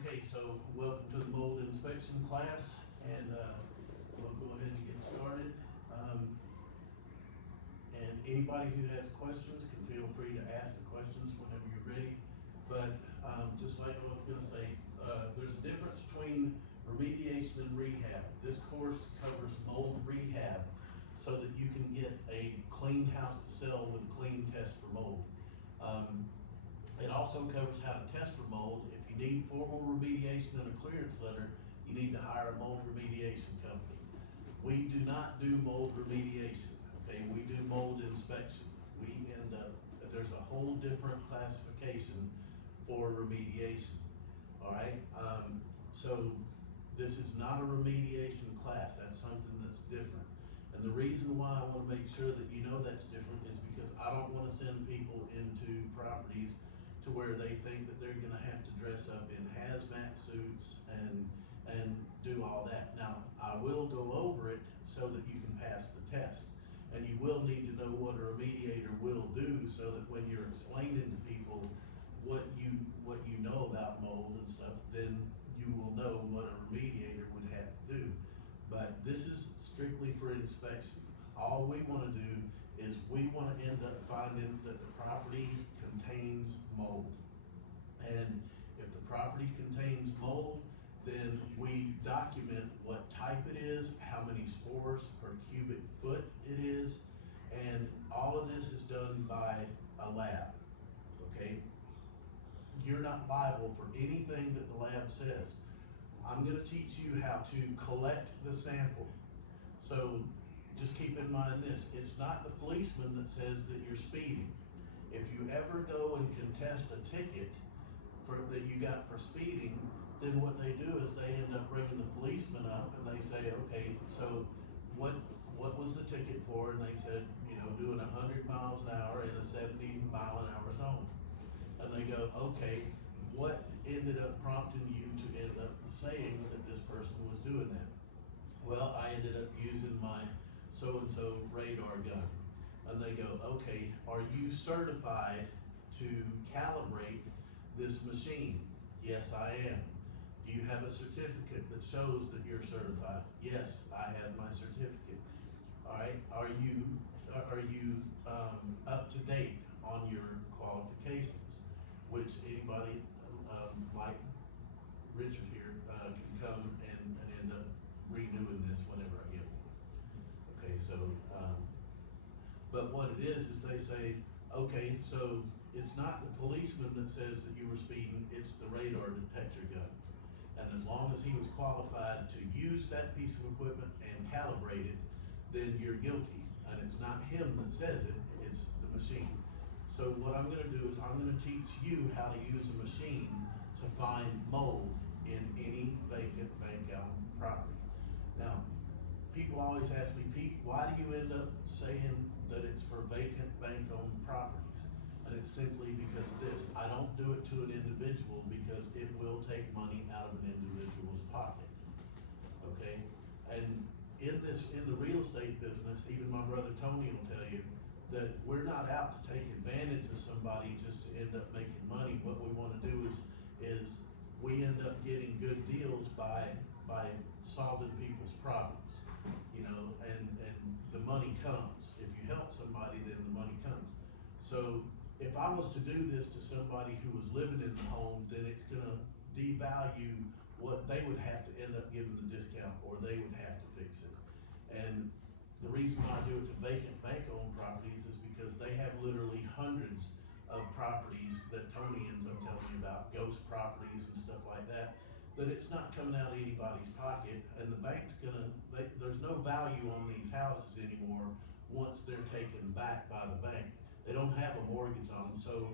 Okay, so welcome to the mold inspection class, and we'll go ahead and get started. And anybody who has questions can feel free to ask the questions whenever you're ready. But just like I was gonna say, there's a difference between remediation and rehab. This course covers mold rehab so that you can get a clean house to sell with a clean test for mold. It also covers how to test for mold. If you need formal remediation and a clearance letter, you need to hire a mold remediation company. We do not do mold remediation, okay? We do mold inspection. There's a whole different classification for remediation, all right? So this is not a remediation class. That's something that's different. And the reason why I wanna make sure that you know that's different is because I don't wanna send people into properties to where they think that they're gonna have to dress up in hazmat suits and do all that. Now, I will go over it so that you can pass the test. And you will need to know what a remediator will do so that when you're explaining to people what you know about mold and stuff, then you will know what a remediator would have to do. But this is strictly for inspection. All we wanna do is we wanna end up finding that the property contains mold. And if the property contains mold, then we document what type it is, how many spores per cubic foot it is, and all of this is done by a lab, okay? You're not liable for anything that the lab says. I'm gonna teach you how to collect the sample. So just keep in mind this, it's not the policeman that says that you're speeding. If you ever go and contest a ticket that you got for speeding, then what they do is they end up bringing the policeman up and they say, okay, so what was the ticket for? And they said, you know, doing 100 miles an hour in a 70-mile-an-hour zone. And they go, okay, what ended up prompting you to end up saying that this person was doing that? Well, I ended up using my so-and-so radar gun. And they go, okay, are you certified to calibrate this machine? Yes, I am. Do you have a certificate that shows that you're certified? Yes, I have my certificate. All right, are you up to date on your qualifications? Which anybody like Richard here can come and end up renewing this whenever I get one. Okay, so but what it is they say, okay, so it's not the policeman that says that you were speeding, it's the radar detector gun. And as long as he was qualified to use that piece of equipment and calibrate it, then you're guilty. And it's not him that says it, it's the machine. So what I'm gonna do is I'm gonna teach you how to use a machine to find mold in any vacant bank-owned property. Now, people always ask me, Pete, why do you end up saying that it's for vacant bank-owned properties? And it's simply because of this. I don't do it to an individual because it will take money out of an individual's pocket, okay? And in the real estate business, even my brother Tony will tell you that we're not out to take advantage of somebody just to end up making money. What we wanna do is we end up getting good deals by solving people's problems, you know, and the money comes. If you help somebody, then the money comes. So if I was to do this to somebody who was living in the home, then it's gonna devalue what they would have to end up giving the discount, or they would have to fix it. And the reason why I do it to vacant bank-owned properties is because they have literally hundreds of properties that Tony ends up telling me about, ghost properties and stuff like that it's not coming out of anybody's pocket, and the bank's there's no value on these houses anymore once they're taken back by the bank. They don't have a mortgage on them, so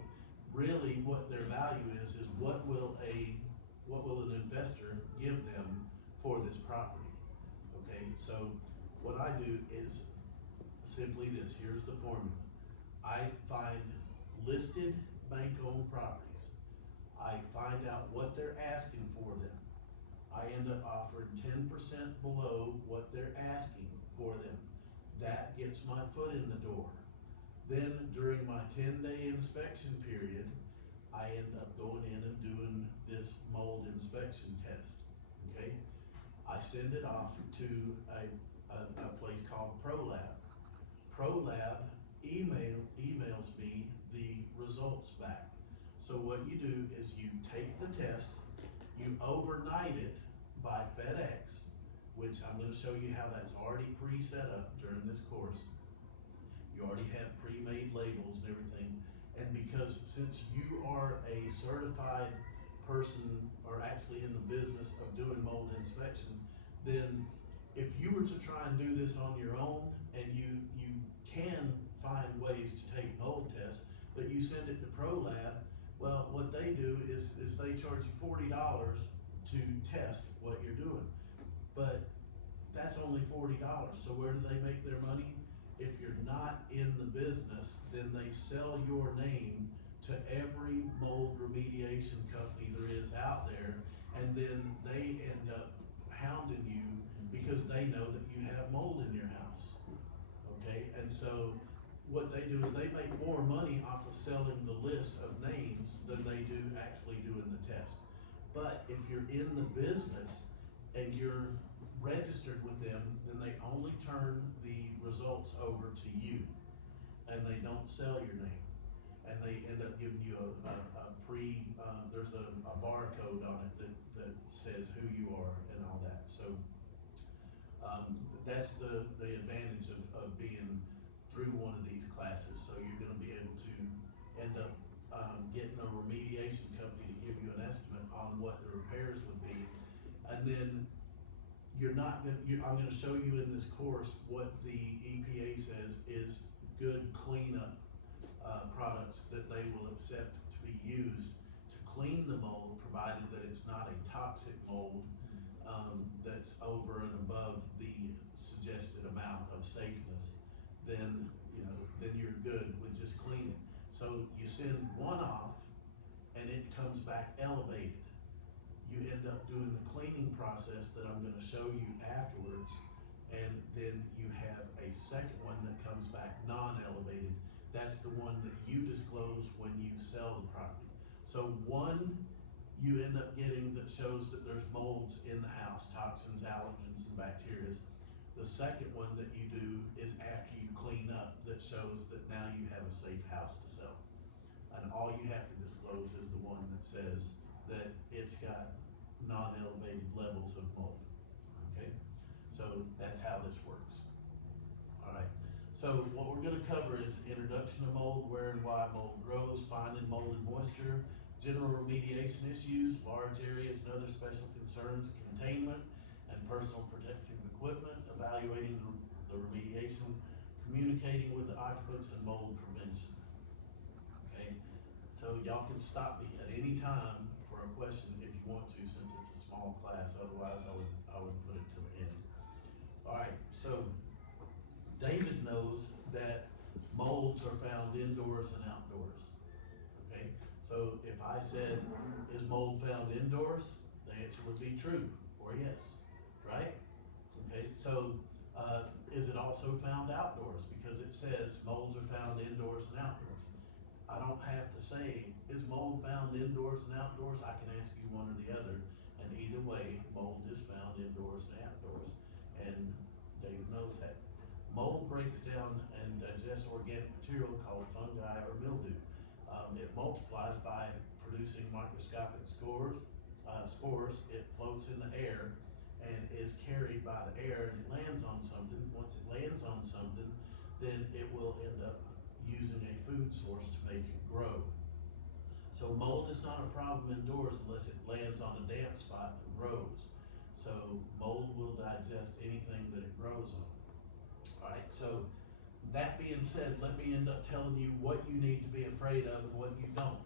really what their value is what will an investor give them for this property, okay? So what I do is simply this, here's the formula. I find listed bank-owned properties. I find out what they're asking for them. I end up offering 10% below what they're asking for them. That gets my foot in the door. Then during my 10-day inspection period, I end up going in and doing this mold inspection. inspection test, okay? I send it off to a place called ProLab. ProLab emails me the results back. So what you do is you take the test, you overnight it by FedEx, which I'm gonna show you how that's already pre-set up during this course. You already have pre-made labels and everything. And because since you are a certified person, or actually in the business of doing mold inspection, then if you were to try and do this on your own, and you can find ways to take mold tests, but you send it to ProLab, well, what they do is they charge you $40 to test what you're doing. But that's only $40, so where do they make their money? If you're not in the business, then they sell your name to every mold remediation company there is out there, and then they end up hounding you because they know that you have mold in your house, okay? And so what they do is they make more money off of selling the list of names than they do actually doing the test. But if you're in the business and you're registered with them, then they only turn the results over to you, and they don't sell your name, and they end up giving you there's a barcode on it that says who you are and all that. So that's the advantage of being through one of these classes. So you're going to be able to end up getting a remediation company to give you an estimate on what the repairs would be, and then you're not going to, I'm going to show you in this course what the EPA says is good cleanup products that they will accept to be used to clean the mold, provided that it's not a toxic mold that's over and above the suggested amount of safeness. Then then you're good with just cleaning. So you send one off and it comes back elevated. You end up doing the cleaning process that I'm going to show you afterwards, and then you have a second one that comes back non-elevated. That's the one that you disclose when you sell the property. So one you end up getting that shows that there's molds in the house, toxins, allergens, and bacteria. The second one that you do is after you clean up, that shows that now you have a safe house to sell. And all you have to disclose is the one that says that it's got non-elevated levels of mold, okay? So that's how this works. All right, so what we're gonna cover is introduction to mold, where and why mold grows, finding mold and moisture, general remediation issues, large areas and other special concerns, containment and personal protective equipment, evaluating the remediation, communicating with the occupants, and mold prevention. Okay, so y'all can stop me at any time for a question if you want to, since it's a small class. Otherwise, I would put it to the end. All right, so David knows that molds are found indoors and outdoors. Okay, so if I said, is mold found indoors? The answer would be true, or yes, right? Okay, so is it also found outdoors? Because it says molds are found indoors and outdoors. I don't have to say, is mold found indoors and outdoors? I can ask you one or the other, and either way, mold is found indoors and outdoors. And David knows that. Mold breaks down and digests organic material called fungi or mildew. It multiplies by producing microscopic spores. It floats in the air and is carried by the air, and it lands on something. Once it lands on something, then it will end up using a food source to make it grow. So mold is not a problem indoors unless it lands on a damp spot and grows. So mold will digest anything that it grows on. All right, so that being said, let me end up telling you what you need to be afraid of and what you don't,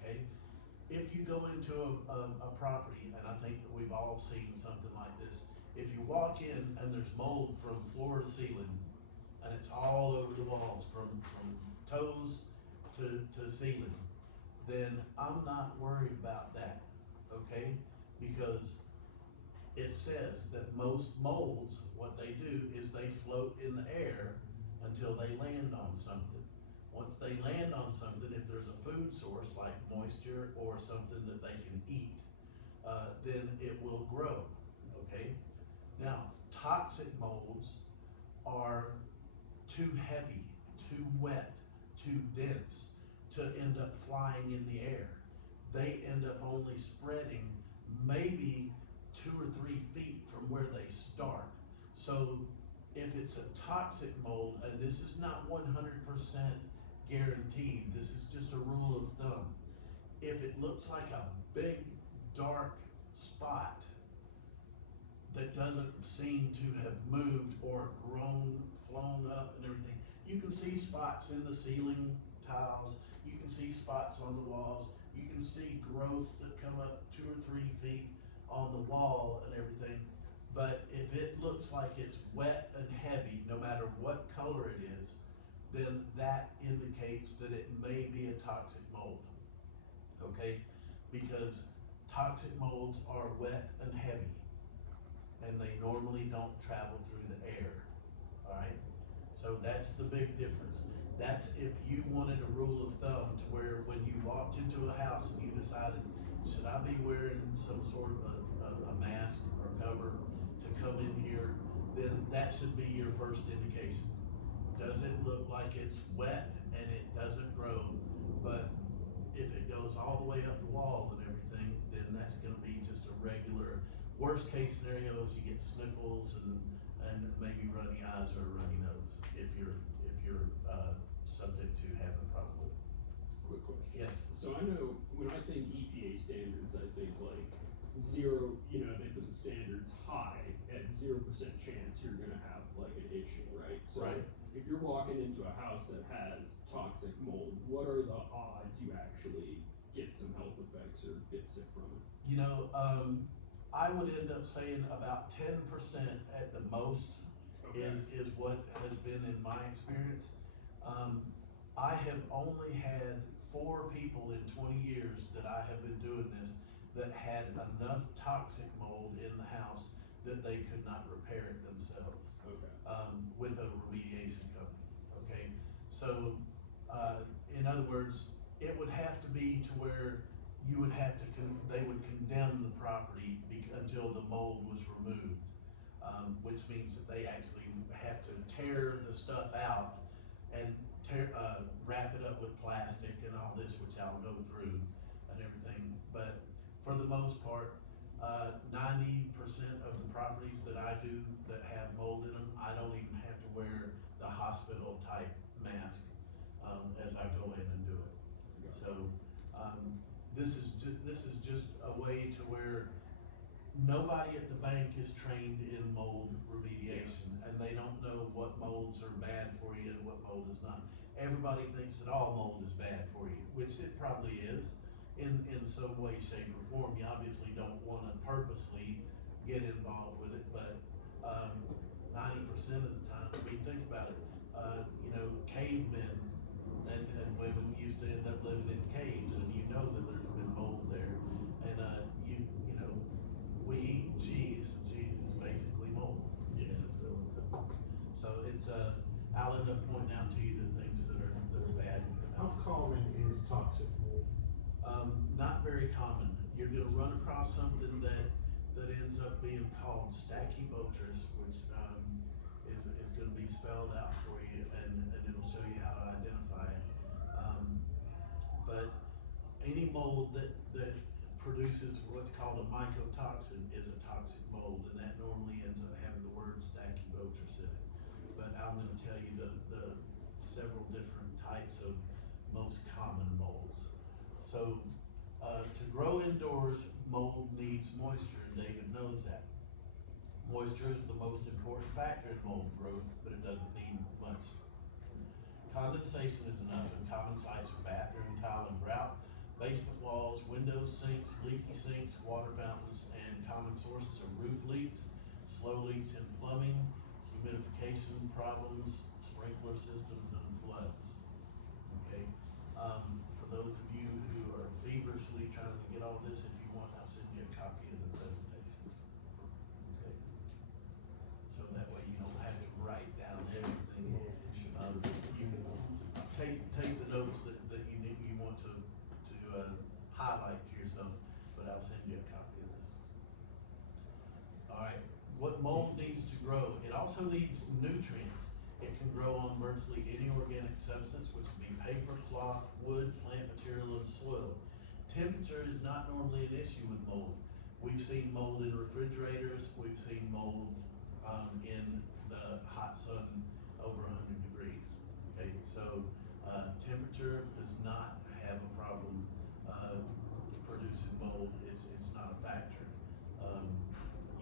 okay? If you go into a property, and I think that we've all seen something like this, if you walk in and there's mold from floor to ceiling, and it's all over the walls from toes to ceiling, then I'm not worried about that, okay? Because it says that most molds, what they do is they float in the air until they land on something. Once they land on something, if there's a food source like moisture or something that they can eat, then it will grow, okay? Now, toxic molds are too heavy, too wet, too dense to end up flying in the air. They end up only spreading maybe 2 or 3 feet from where they start. So if it's a toxic mold, and this is not 100% guaranteed, this is just a rule of thumb. If it looks like a big dark spot that doesn't seem to have moved or grown, flown up and everything, you can see spots in the ceiling tiles, you can see spots on the walls, you can see growth that come up 2 or 3 feet on the wall and everything. But if it looks like it's wet and heavy, no matter what color it is, then that indicates that it may be a toxic mold, okay? Because toxic molds are wet and heavy, and they normally don't travel through the air, all right? So that's the big difference. That's if you wanted a rule of thumb to where when you walked into a house and you decided, should I be wearing some sort of a mask or cover to come in here, then that should be your first indication. Does it look like it's wet and it doesn't grow, but if it goes all the way up the wall and everything, then that's gonna be just a regular, worst case scenario is you get sniffles and maybe runny eyes or a runny nose if you're subject to having a problem with it. Quick question. Yes. So I know when I think EPA standards, I think like zero, you know, they put the standards high at 0% chance you're gonna have like an issue, right? So Right. if you're walking into a house that has toxic mold, what are the odds you actually get some health effects or get sick from it? You know, I would end up saying about 10% at the most is what has been in my experience. I have only had 4 people in 20 years that I have been doing this that had enough toxic mold in the house that they could not repair it themselves. Okay. With a remediation company, okay? So, in other words, it would have to be to where you would have to, they would condemn the property until the mold was removed. Which means that they actually have to tear the stuff out and wrap it up with plastic and all this, which I'll go through and everything. But for the most part, 90% of the properties that I do that have mold in them, I don't even have to wear the hospital type mask as I go in and do it. So this is just a way to where nobody at the bank is trained in mold remediation, and they don't know what molds are bad for you and what mold is not. Everybody thinks that all mold is bad for you, which it probably is in some way, shape, or form. You obviously don't want to purposely get involved with it, but 90% of the time, I mean, think about it. You know, cavemen and women used to end up living in caves, and you know that there's been mold there, and you know. We eat cheese, and cheese is basically mold. Yes. So it's I'll end up pointing out to you the things that are bad. How common is toxic mold? Not very common. You're gonna run across something that ends up being called Stachybotrys, which is gonna be spelled out for you, and it'll show you how to identify it. But any mold that produces what's called a mycotoxin is a toxic mold, and that normally ends up having the word Stachybotrys in it. But I'm going to tell you the several different types of most common molds. So to grow indoors, mold needs moisture, and David knows that. Moisture is the most important factor in mold growth, but it doesn't need much. Condensation is enough in common sites of bathroom, tile, and grout, basement walls, windows, sinks, leaky sinks, water fountains, and common sources of roof leaks, slow leaks in plumbing, humidification problems, sprinkler systems, and floods. Okay, for those of you who are feverishly trying to get all this, if you want, I'll send you a copy of the presentation. Okay, so that way you don't have to write down everything. You can take the notes that you want to highlight to yourself, but I'll send you a copy of this. Alright, what mold needs to grow, it also needs nutrients. It can grow on virtually any organic substance, which would be paper, cloth, wood, plant material, and soil. Temperature is not normally an issue with mold. We've seen mold in refrigerators, we've seen mold, in the hot sun over 100 degrees. Okay, so, temperature does not have a problem, producing mold, it's not a factor.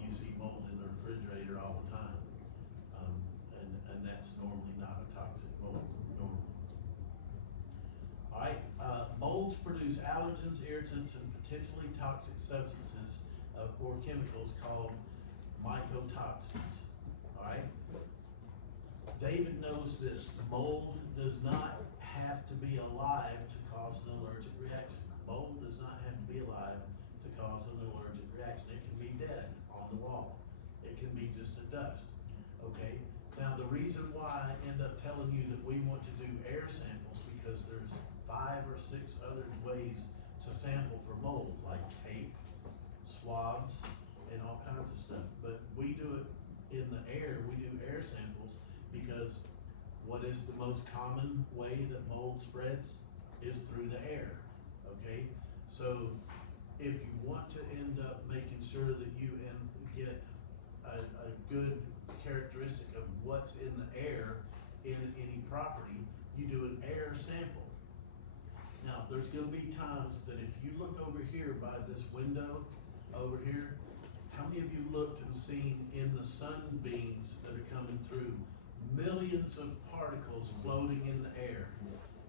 You see mold in the refrigerator all the time. And that's normally not a toxic mold, normally. Alright, molds produce allergens, irritants, and potentially toxic substances, or chemicals called mycotoxins. Alright? David knows this, mold does not have to be alive to cause an allergic reaction. Mold does not have to be alive to cause an allergic reaction. It can be dead on the wall. It can be just a dust. Okay? Now, the reason why I end up telling you that we want to do air samples, because there's 5 or 6 other ways to sample for mold, like tape, swabs, and all kinds of stuff. But we do it in the air, we do air samples, because what is the most common way that mold spreads is through the air, okay? So if you want to end up making sure that you get a good characteristic of what's in the air in any property, you do an air sample. Now, there's gonna be times that if you look over here by this window over here, how many of you looked and seen in the sunbeams that are coming through millions of particles floating in the air?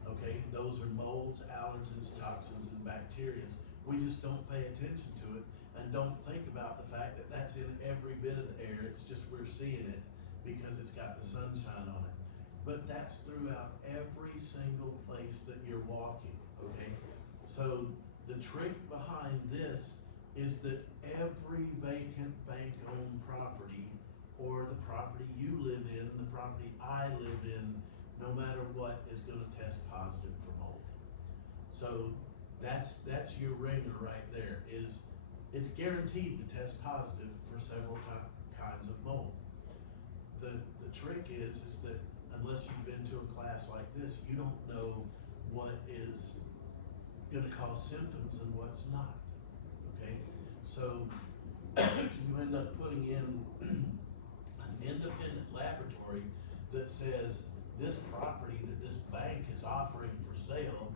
Okay, those are molds, allergens, toxins, and bacteria. We just don't pay attention to it and don't think about the fact that that's in every bit of the air. It's just we're seeing it because it's got the sunshine on it. But that's throughout every single place that you're walking, okay? So the trick behind this is that every vacant bank-owned property, or the property you live in, the property I live in, no matter what, is gonna test positive for mold. So that's your ringer right there, is it's guaranteed to test positive for several kinds of mold. The trick is that unless you've been to a class like this, you don't know what is gonna cause symptoms and what's not, okay? So you end up putting in an independent laboratory that says this property that this bank is offering for sale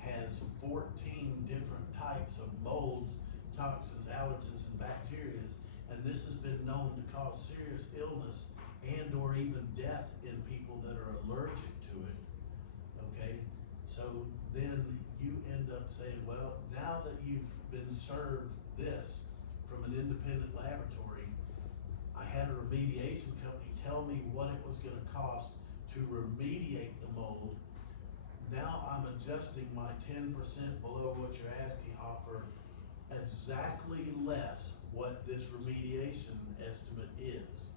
has 14 different types of molds, toxins, allergens, and bacteria, and this has been known to cause serious illness and or even death in people that are allergic to it, okay? So then you end up saying, well, now that you've been served this from an independent laboratory, I had a remediation company tell me what it was gonna cost to remediate the mold. Now I'm adjusting my 10% below what you're asking offer exactly less what this remediation estimate is.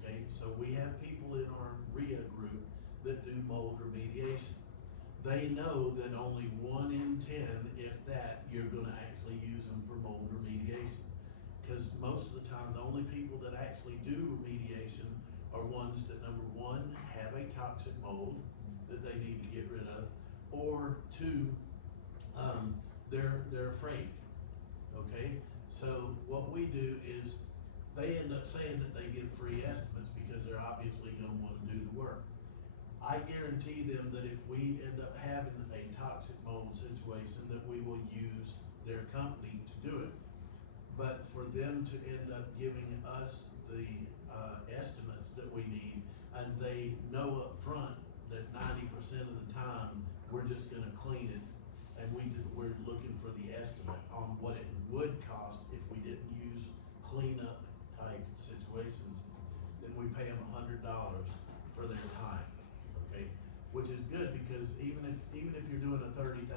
Okay, so we have people in our RIA group that do mold remediation. They know that only 1 in 10, if that, you're gonna actually use them for mold remediation. Because most of the time, the only people that actually do remediation are ones that, number 1, have a toxic mold that they need to get rid of, or 2, they're afraid, okay? So what we do is, they end up saying that they give free estimates because they're obviously gonna wanna do the work. I guarantee them that if we end up having a toxic mold situation, that we will use their company to do it. But for them to end up giving us the estimates that we need, and they know up front that 90% of the time, we're just gonna clean it, and we're looking for the estimate on what it would cost if we didn't use cleanup type situations, then we pay them $100 for their time, okay? Which is good, because even if you're doing a $30,000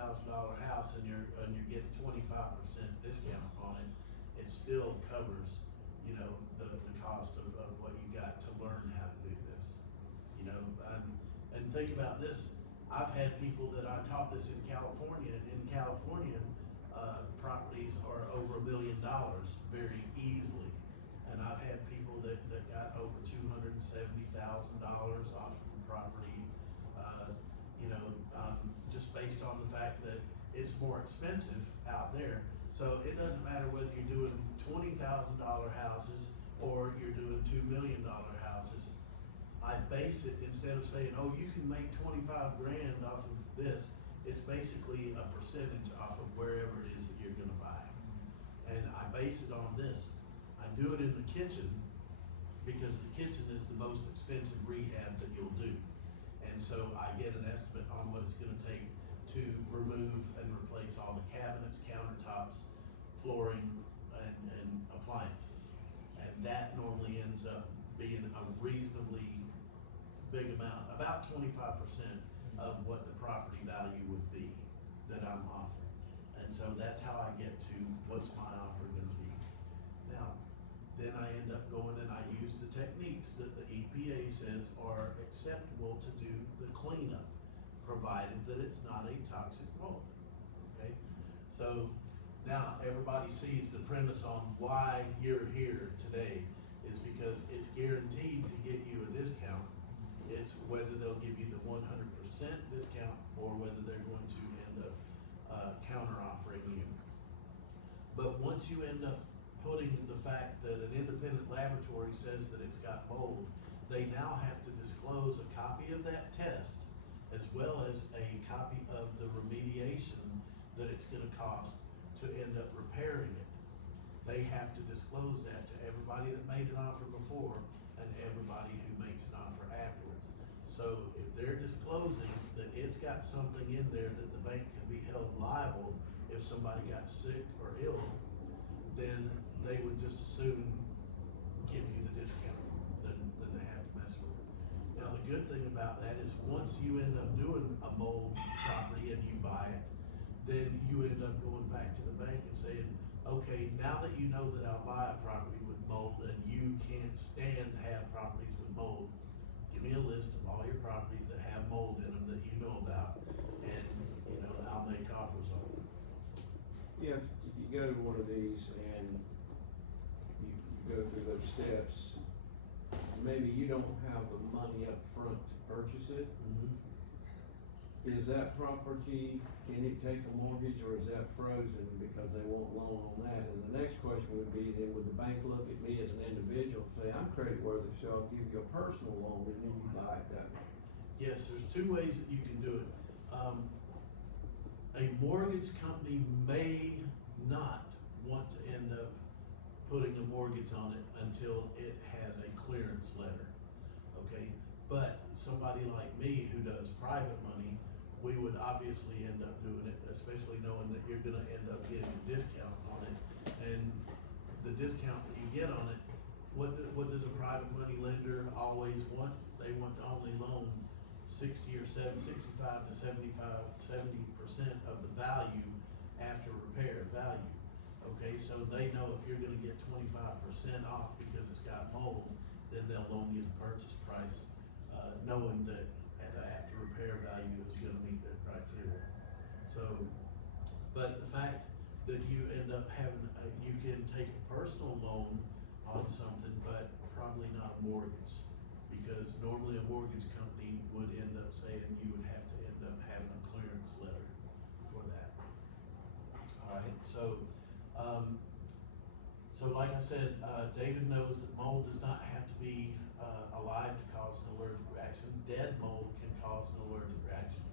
house and you're getting 25% discount on it, it still covers, you know, the cost of what you got to learn how to do this, you know. And think about this, I've had people that I taught this in California, and in California, properties are over $1 million very easily. And I've had people that got over $270,000 off of a property, you know, just based on the fact that it's more expensive out there. So it doesn't matter whether you're doing $20,000 houses or you're doing $2 million houses. I base it, instead of saying, oh, you can make 25 grand off of this, it's basically a percentage off of wherever it is that you're gonna buy. And I base it on this. I do it in the kitchen because the kitchen is the most expensive rehab that you'll do. And so I get an estimate on what it's gonna take to remove and replace all the cabinets, countertops, flooring, and appliances. And that normally ends up being a reasonably big amount, about 25% of what the property value would be that I'm offering. And so that's how I get to what's my offer gonna be. Now, then I end up going and I use the techniques that the EPA says are acceptable to do the cleanup, provided that it's not a toxic mold, okay? So now everybody sees the premise on why you're here today is because it's guaranteed to get you a discount. It's whether they'll give you the 100% discount or whether they're going to end up counter offering you. But once you end up putting the fact that an independent laboratory says that it's got mold, they now have to disclose a copy of that test as well as a copy of the remediation that it's gonna cost to end up repairing it. They have to disclose that to everybody that made an offer before and everybody who makes an offer afterwards. So if they're disclosing that it's got something in there that the bank can be held liable if somebody got sick or ill, then they would just as soon give you the discount than they have to mess with it. Now the good thing about that is once you end up doing a mold property and you buy it, then you end up going back to the bank and saying, okay, now that you know that I'll buy a property with mold and you can't stand to have properties with mold, give me a list of all your properties that have mold in them that you know about, and you know, I'll make offers on them. If you go to one of these and you go through those steps, maybe you don't have the money up front to purchase it. Is that property, can it take a mortgage or is that frozen because they won't loan on that? And the next question would be, then would the bank look at me as an individual and say, I'm credit worthy, so I'll give you a personal loan and then you buy it that way? Yes, there's two ways that you can do it. A mortgage company may not want to end up putting a mortgage on it until it has a clearance letter, okay? But somebody like me who does private money, we would obviously end up doing it, especially knowing that you're gonna end up getting a discount on it. And the discount that you get on it, what does a private money lender always want? They want to only loan 65 to 70% of the value after repair value. Okay, so they know if you're gonna get 25% off because it's got mold, then they'll loan you the purchase price, knowing that the after repair value is gonna meet their criteria. So, but the fact that you end up having, you can take a personal loan on something, but probably not a mortgage. Because normally a mortgage company would end up saying you would have to end up having a clearance letter for that. All right, so like I said, David knows that mold does not have to be alive to cause an allergic reaction. Dead mold can cause an allergic reaction.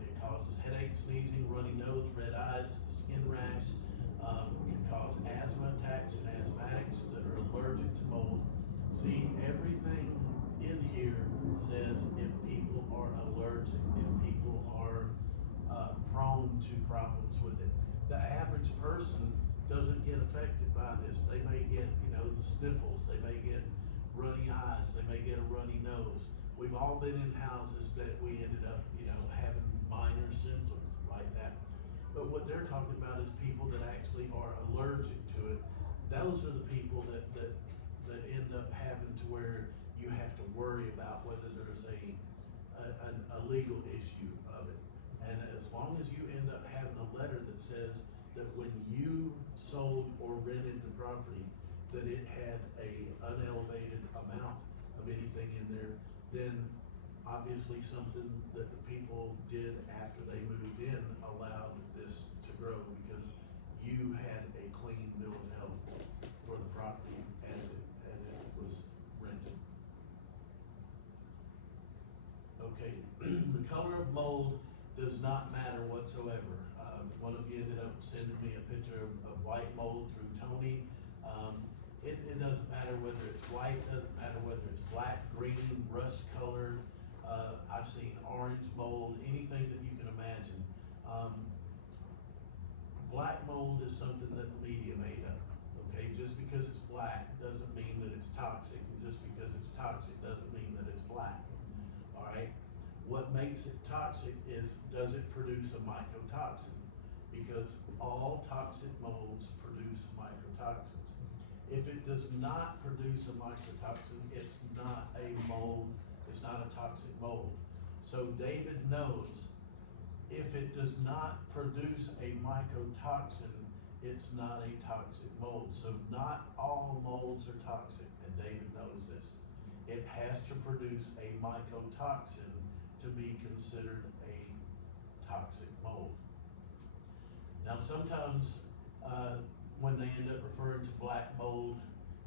It causes headache, sneezing, runny nose, red eyes, skin rash. It can cause asthma attacks in asthmatics that are allergic to mold. See, everything in here says if people are allergic, if people are prone to problems with it. The average person doesn't get affected by this. They may get, you know, the sniffles, they may get runny eyes, they may get a runny nose. We've all been in houses that we ended up, you know, having minor symptoms like that. But what they're talking about is people that actually are allergic to it. Those are the people that end up having to where you have to worry about whether there's a legal issue of it. And as long as you end up having a letter that says that when you sold or rented the property, that it had a unelevated amount of anything in there, then obviously something that the people did after they moved in allowed this to grow, because you had a clean bill of health for the property as it was rented. Okay, the color of mold does not matter whatsoever. One of you ended up sending me a picture of white mold through Tony. It doesn't matter whether it's white, doesn't matter whether it's black, green, rust colored. I've seen orange mold, anything that you can imagine. Black mold is something that the media made up, okay? Just because it's black doesn't mean that it's toxic, and just because it's toxic doesn't mean that it's black, all right? What makes it toxic is, does it produce a mycotoxin? Because all toxic molds produce mycotoxins. If it does not produce a mycotoxin, it's not a mold, it's not a toxic mold. So David knows if it does not produce a mycotoxin, it's not a toxic mold. So not all molds are toxic, and David knows this. It has to produce a mycotoxin to be considered a toxic mold. Now sometimes when they end up referring to black mold,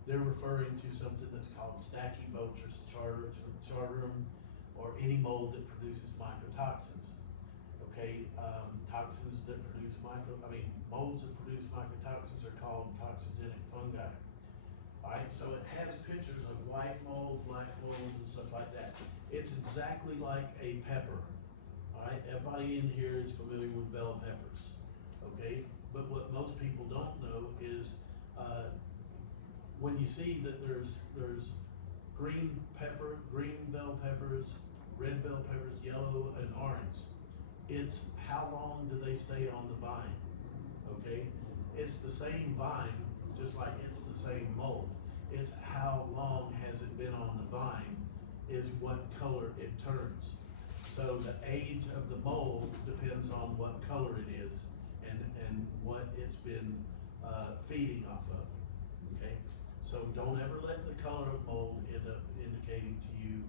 they're referring to something that's called Stachybotrys chartarum, or any mold that produces mycotoxins. Okay, toxins that produce molds that produce mycotoxins are called toxigenic fungi. All right, so it has pictures of white mold, black mold, and stuff like that. It's exactly like a pepper. All right, everybody in here is familiar with bell peppers. Okay, but what most people don't know is when you see that there's green pepper, green bell peppers, red bell peppers, yellow and orange, it's how long do they stay on the vine, okay? It's the same vine, just like it's the same mold. It's how long has it been on the vine is what color it turns. So the age of the mold depends on what color it is and what it's been feeding off of, okay? So don't ever let the color of mold end up indicating to you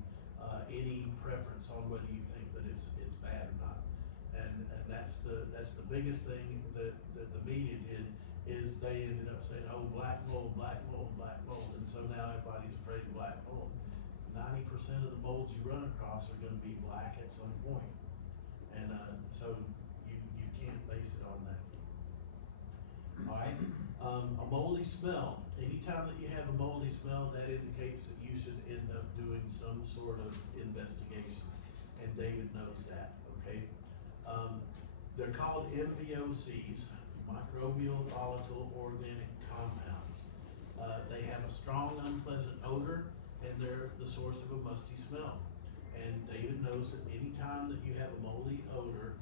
any preference on whether you think that it's bad or not. And that's the biggest thing that the media did, is they ended up saying, oh, black mold, black mold, black mold, and so now everybody's afraid of black mold. 90% of the molds you run across are going to be black at some point, and so you can't base it on that. All right, a moldy smell. Anytime that you have a moldy smell, that indicates that you should end up doing some sort of investigation, and David knows that. Okay, they're called MVOCs, microbial volatile organic compounds. They have a strong, unpleasant odor, and they're the source of a musty smell. And David knows that anytime that you have a moldy odor,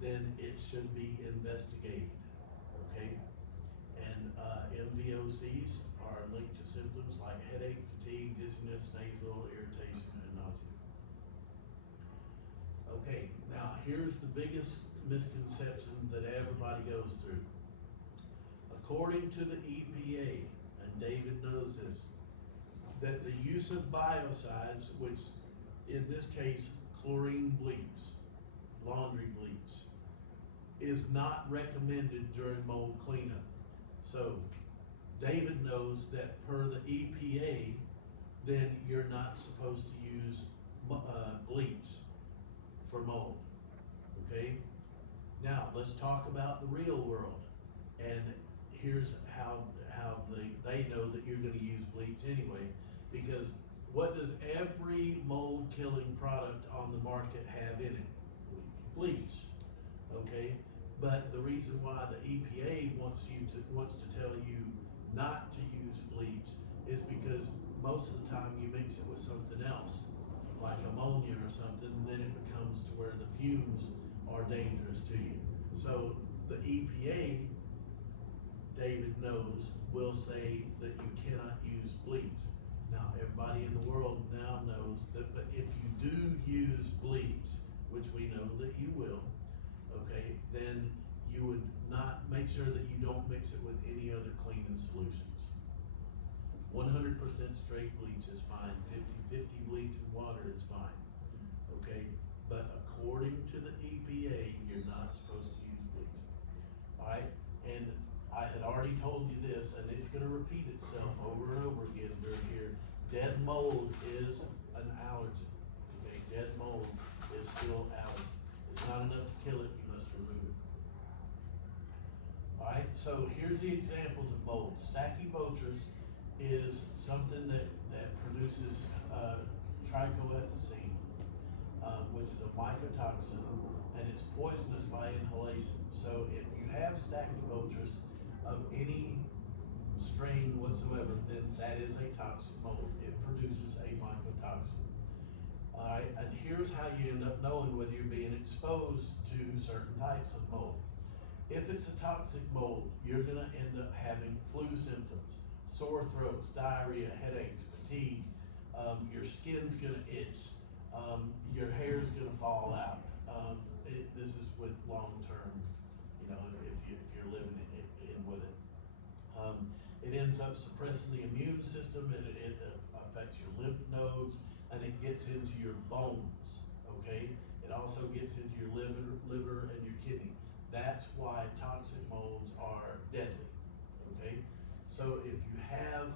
then it should be investigated, okay? And MVOCs are linked to symptoms like headache, fatigue, dizziness, nasal irritation, and nausea. Okay, now here's the biggest misconception that everybody goes through. According to the EPA, and David knows this, that the use of biocides, which in this case, chlorine bleach, laundry bleach, is not recommended during mold cleanup. So David knows that per the EPA, then you're not supposed to use bleach for mold, okay? Now, let's talk about the real world. And here's how they know that you're gonna use bleach anyway, because what does every mold killing product on the market have in it? Bleach, okay? But the reason why the EPA wants to tell you not to use bleach is because most of the time you mix it with something else, like ammonia or something, and then it becomes to where the fumes are dangerous to you. So the EPA, David knows, will say that you cannot use bleach. Now, everybody in the world now knows that, but if you do use bleach, which we know that you will, okay, then you would not make sure that you don't mix it with any other cleaning solutions. 100% straight bleach is fine, 50-50 bleach and water is fine, okay? But according to the EPA, you're not supposed to use bleach, alright? And I had already told you this, and it's gonna repeat itself over and over again during here. Dead mold is an allergen, okay? Dead mold is still allergen. It's not enough to kill it, you must remove it. Alright, so here's the examples of mold. Stachybotrys is something that produces, trichoethicene, which is a mycotoxin, and it's poisonous by inhalation. So if you have Stachybotrys of any strain whatsoever, then that is a toxic mold. It produces a mycotoxin. Alright, and here's how you end up knowing whether you're being exposed to certain types of mold. If it's a toxic mold, you're gonna end up having flu symptoms, sore throats, diarrhea, headaches, fatigue, your skin's gonna itch, your hair's gonna fall out. This is with long term, you know, if you're living in with it. It ends up suppressing the immune system, it affects your lymph nodes, and it gets into your bones, okay? It also gets into your liver and your kidney. That's why toxic molds are deadly, okay? So if you have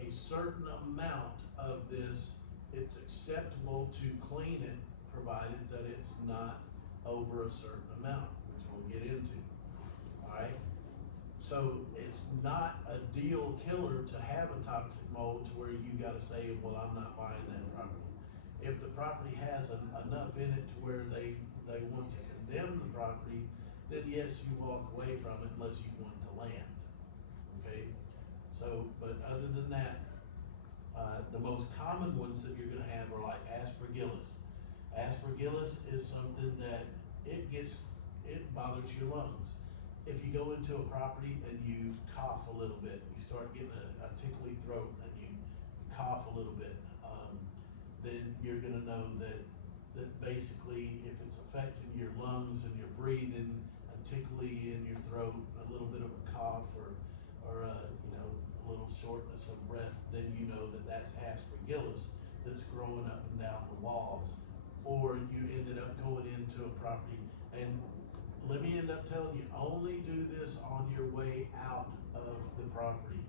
a certain amount of this, it's acceptable to clean it, provided that it's not over a certain amount, which we'll get into, alright? So it's not a deal killer to have a toxic mold to where you gotta say, well, I'm not buying that property. If the property has enough in it to where they want to condemn the property, then yes, you walk away from it unless you want the land, okay? So, but other than that, the most common ones that you're gonna have are like aspergillus. Aspergillus is something that it bothers your lungs. If you go into a property and you cough a little bit, you start getting a tickly throat and you cough a little bit, then you're gonna know that basically if it's affecting your lungs and your breathing, a tickly in your throat, a little bit of a cough or you know, a little shortness of breath, then you know that that's aspergillus that's growing up and down the walls. Or you ended up going into a property, and let me end up telling you, only do this on your way out of the property.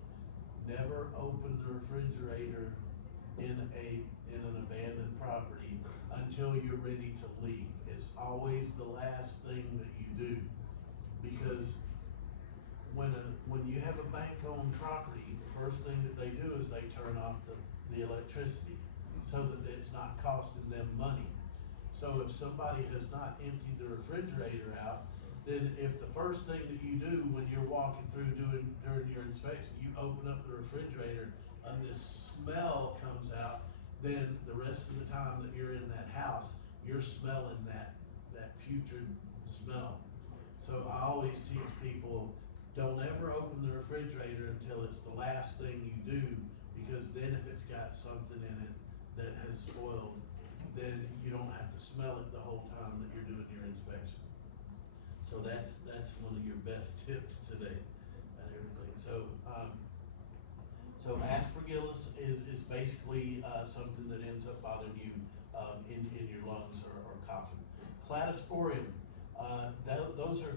Never open the refrigerator in an abandoned property until you're ready to leave. It's always the last thing that you do, because when you have a bank-owned property, the first thing that they do is they turn off the electricity so that it's not costing them money. So if somebody has not emptied the refrigerator out, then if the first thing that you do when you're walking through during your inspection, you open up the refrigerator and this smell comes out, then the rest of the time that you're in that house, you're smelling that putrid smell. So I always teach people, don't ever open the refrigerator until it's the last thing you do, because then if it's got something in it that has spoiled, then you don't have to smell it the whole time that you're doing your inspection. So that's one of your best tips today and everything. So aspergillus is basically something that ends up bothering you in your lungs or coughing. Cladosporium, those are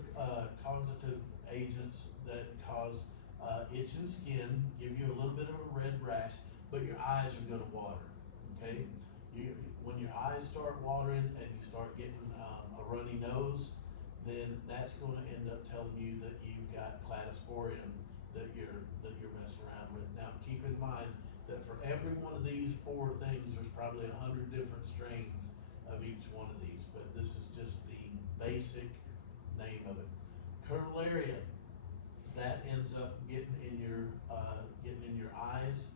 causative agents that cause itching skin, give you a little bit of a red rash, but your eyes are gonna water, okay? When your eyes start watering and you start getting a runny nose, then that's going to end up telling you that you've got cladosporium that you're messing around with. Now, keep in mind that for every one of these 4 things, there's probably 100 different strains of each one of these, but this is just the basic name of it. Curvularia, that ends up getting in your eyes,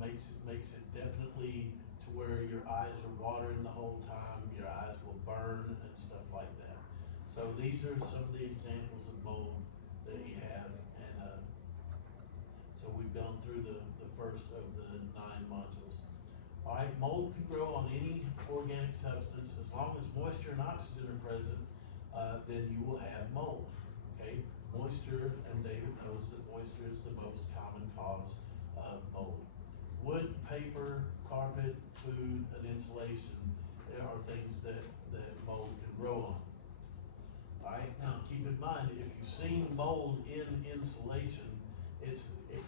makes it definitely to where your eyes are watering the whole time, your eyes will burn and stuff like that. So these are some of the examples of mold that you have, and so we've gone through the first of the 9 modules. Alright, mold can grow on any organic substance as long as moisture and oxygen are present, then you will have mold, okay? Moisture, and David knows that moisture is the most common cause of mold. wood, paper, carpet, food, and insulation are things that mold can grow on. Alright, now keep in mind, if you've seen mold in insulation, it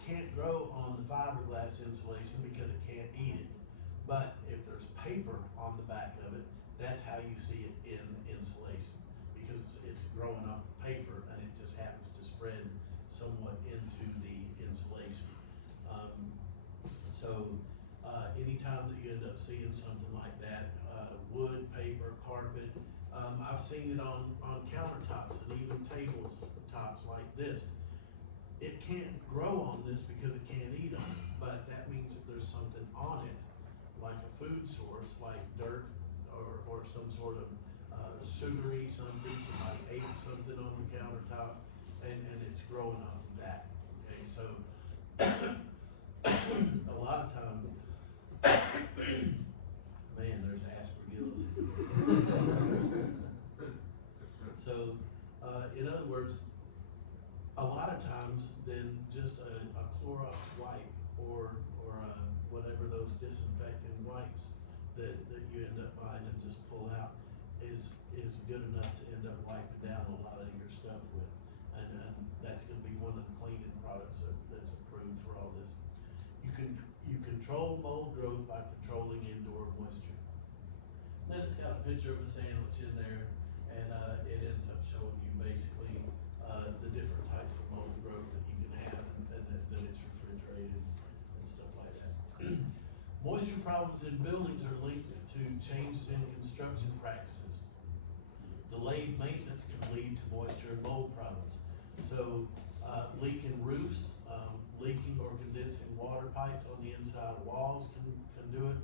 can't grow on the fiberglass insulation because it can't eat it. But if there's paper on the back of it, that's how you see it in insulation, because it's growing off the paper and it just happens to spread somewhat into the insulation. Anytime that you end up seeing something like that, wood, paper, carpet, I've seen it on countertops and even tables tops like this. It can't grow on this because it can't eat on it, but that means that there's something on it, like a food source, like dirt or some sort of sugary something, somebody ate something on the countertop, and it's growing off of that. Okay, so a lot of times, man, there's aspergillus. So, in other words, a lot of times, then just a Clorox wipe or whatever those disinfecting wipes that you end up buying and just pull out is good enough to end up wiping down a lot of your stuff with. And that's gonna be one of the cleaning products that's approved for all this. You control mold growth by controlling indoor moisture. Then it's got a picture of a sandwich in there, and it ends up showing you basically the different types of mold growth that you can have, and that it's refrigerated and stuff like that. Moisture problems in buildings are linked to changes in construction practices. Delayed maintenance can lead to moisture and mold problems. So leaking roofs, leaking or condensing water pipes on the inside of walls can do it.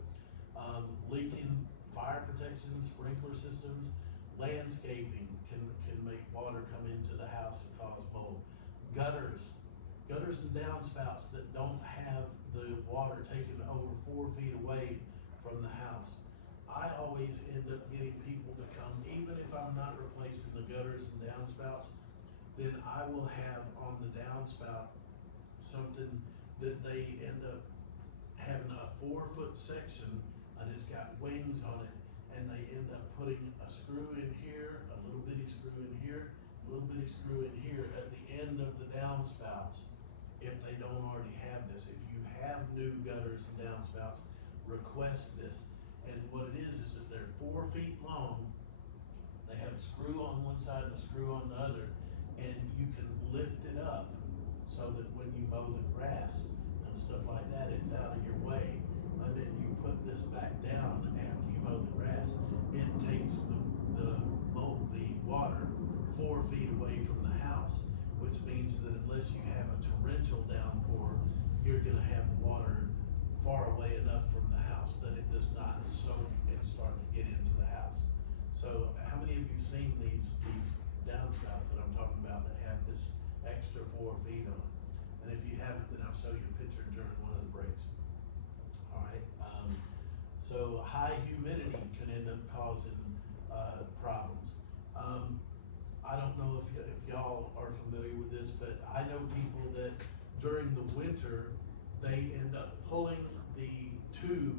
Leaking fire protection, sprinkler systems, landscaping can make water come into the house and cause mold. Gutters and downspouts that don't have the water taken over 4 feet away from the house. I always end up getting people to come, even if I'm not replacing the gutters and downspouts, then I will have on the downspout something that they end up having a 4-foot section and it's got wings on it, and they end up putting a screw in here, a little bitty screw in here, a little bitty screw in here at the end of the downspouts if they don't already have this. If you have new gutters and downspouts, request this. And what it is that they're 4 feet long, they have a screw on one side and a screw on the other, and you can lift it up so that when you mow the grass and stuff like that, it's out of your way. And then you put this back down after you mow the grass. It takes the water 4 feet away from the house, which means that unless you have a torrential downpour, you're gonna have the water far away enough from the house that it does not soak and start to get into the house. So how many of you seen these downspouts that I'm talking about that have this extra 4 feet on it? And if you haven't, then I'll show you a picture during one of the breaks. All right. So high humidity can end up causing problems. I don't know if y'all are familiar with this, but I know people that during the winter, they end up pulling the tube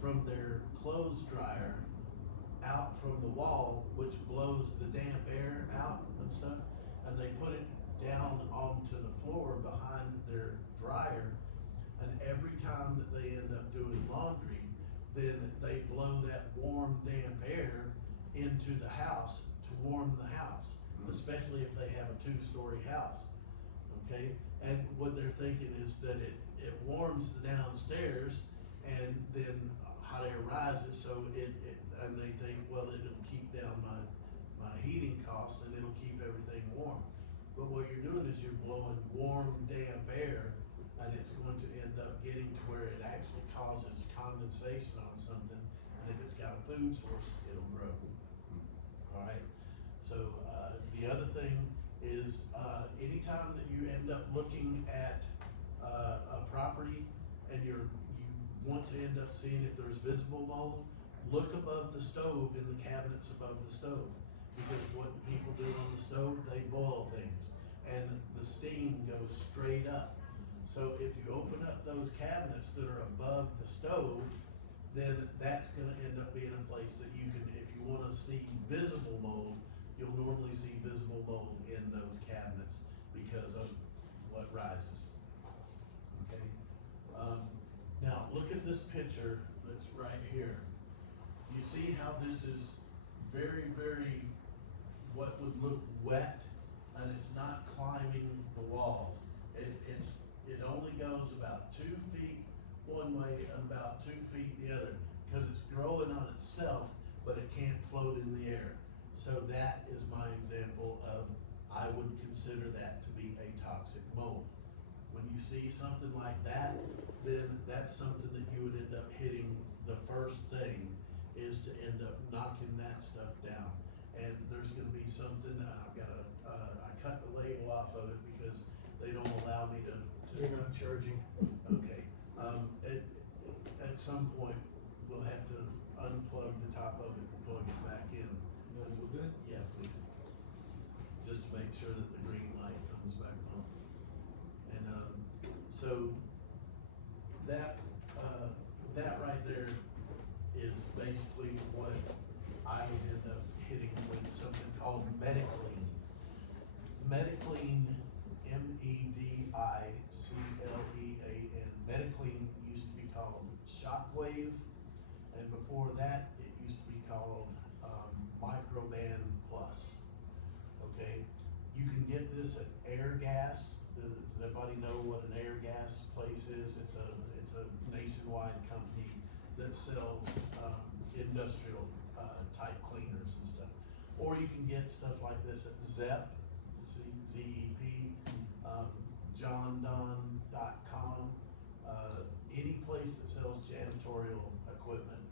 from their clothes dryer out from the wall, which blows the damp air out and stuff, and they put it down onto the floor behind their dryer, and every time that they end up doing laundry, then they blow that warm damp air into the house to warm the house, especially if they have a 2-story house. Okay, and what they're thinking is that it warms the downstairs, and then hot air rises, so and they think, well, it'll keep down my heating cost and it'll keep everything warm. But what you're doing is you're blowing warm damp air, and it's going to end up getting to where it actually causes condensation on something, and if it's got a food source, it'll grow. All right, so the other thing is anytime that you end up looking at a property and you want to end up seeing if there's visible mold, look above the stove in the cabinets above the stove, because what people do on the stove, they boil things and the steam goes straight up. So if you open up those cabinets that are above the stove, then that's gonna end up being a place that you can, if you wanna see visible mold, you'll normally see visible mold in those cabinets because of what rises. Okay, now look at this picture that's right here. Do you see how this is very, very, what would look wet, and it's not climbing the walls? It only goes about 2 feet one way and about 2 feet the other, because it's growing on itself, but it can't float in the air. So that is my example of, I would consider that to be a toxic mold. When you see something like that, then that's something that you would end up hitting. The first thing is to end up knocking that stuff down. And there's gonna be something, I've got I cut the label off of it because they don't allow me to. You're not charging. Okay, at some point, we'll have to unplug the top of it and plug it back in. You wanna go good? Yeah, please. Just to make sure that the green light comes back on. And, so that, that right there is basically what I would end up hitting with something called Mediclean. Mediclean, Mediclean. Mediclean used to be called Shockwave, and before that, it used to be called Microban Plus. Okay, you can get this at Airgas. Does everybody know what an Airgas place is? It's a nationwide company that sells industrial type cleaners and stuff. Or you can get stuff like this at ZEP, Z-E-P, JohnDon.com. Any place that sells janitorial equipment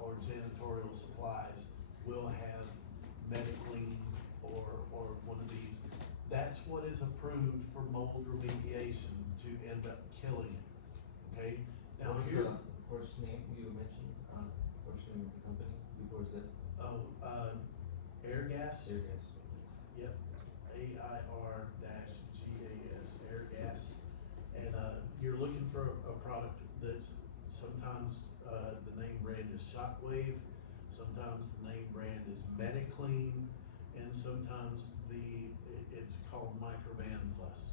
or janitorial supplies will have Mediclean or one of these. That's what is approved for mold remediation to end up killing it. Okay? Now What was here. the first name you mentioned, first name of the company, before that? Oh, Airgas? Airgas. Yep, AIR-GAS, Airgas. And, you're looking for a product that's sometimes, the name brand is Shockwave, sometimes the name brand is Mediclean, and sometimes it's called Microban Plus.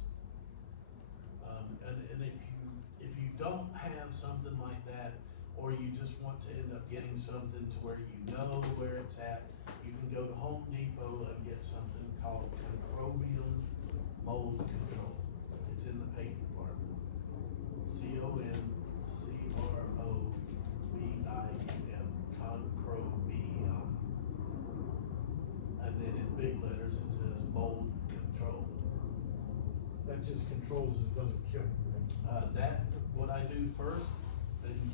And if you don't have something like that, or you just want to end up getting something to where you know where it's at, you can go to Home Depot and get something called Concrobium Mold Control. It's in the paint department. Concrobium, Concrobium. And then in big letters it says mold control. That just controls it, doesn't kill it. What I do first, and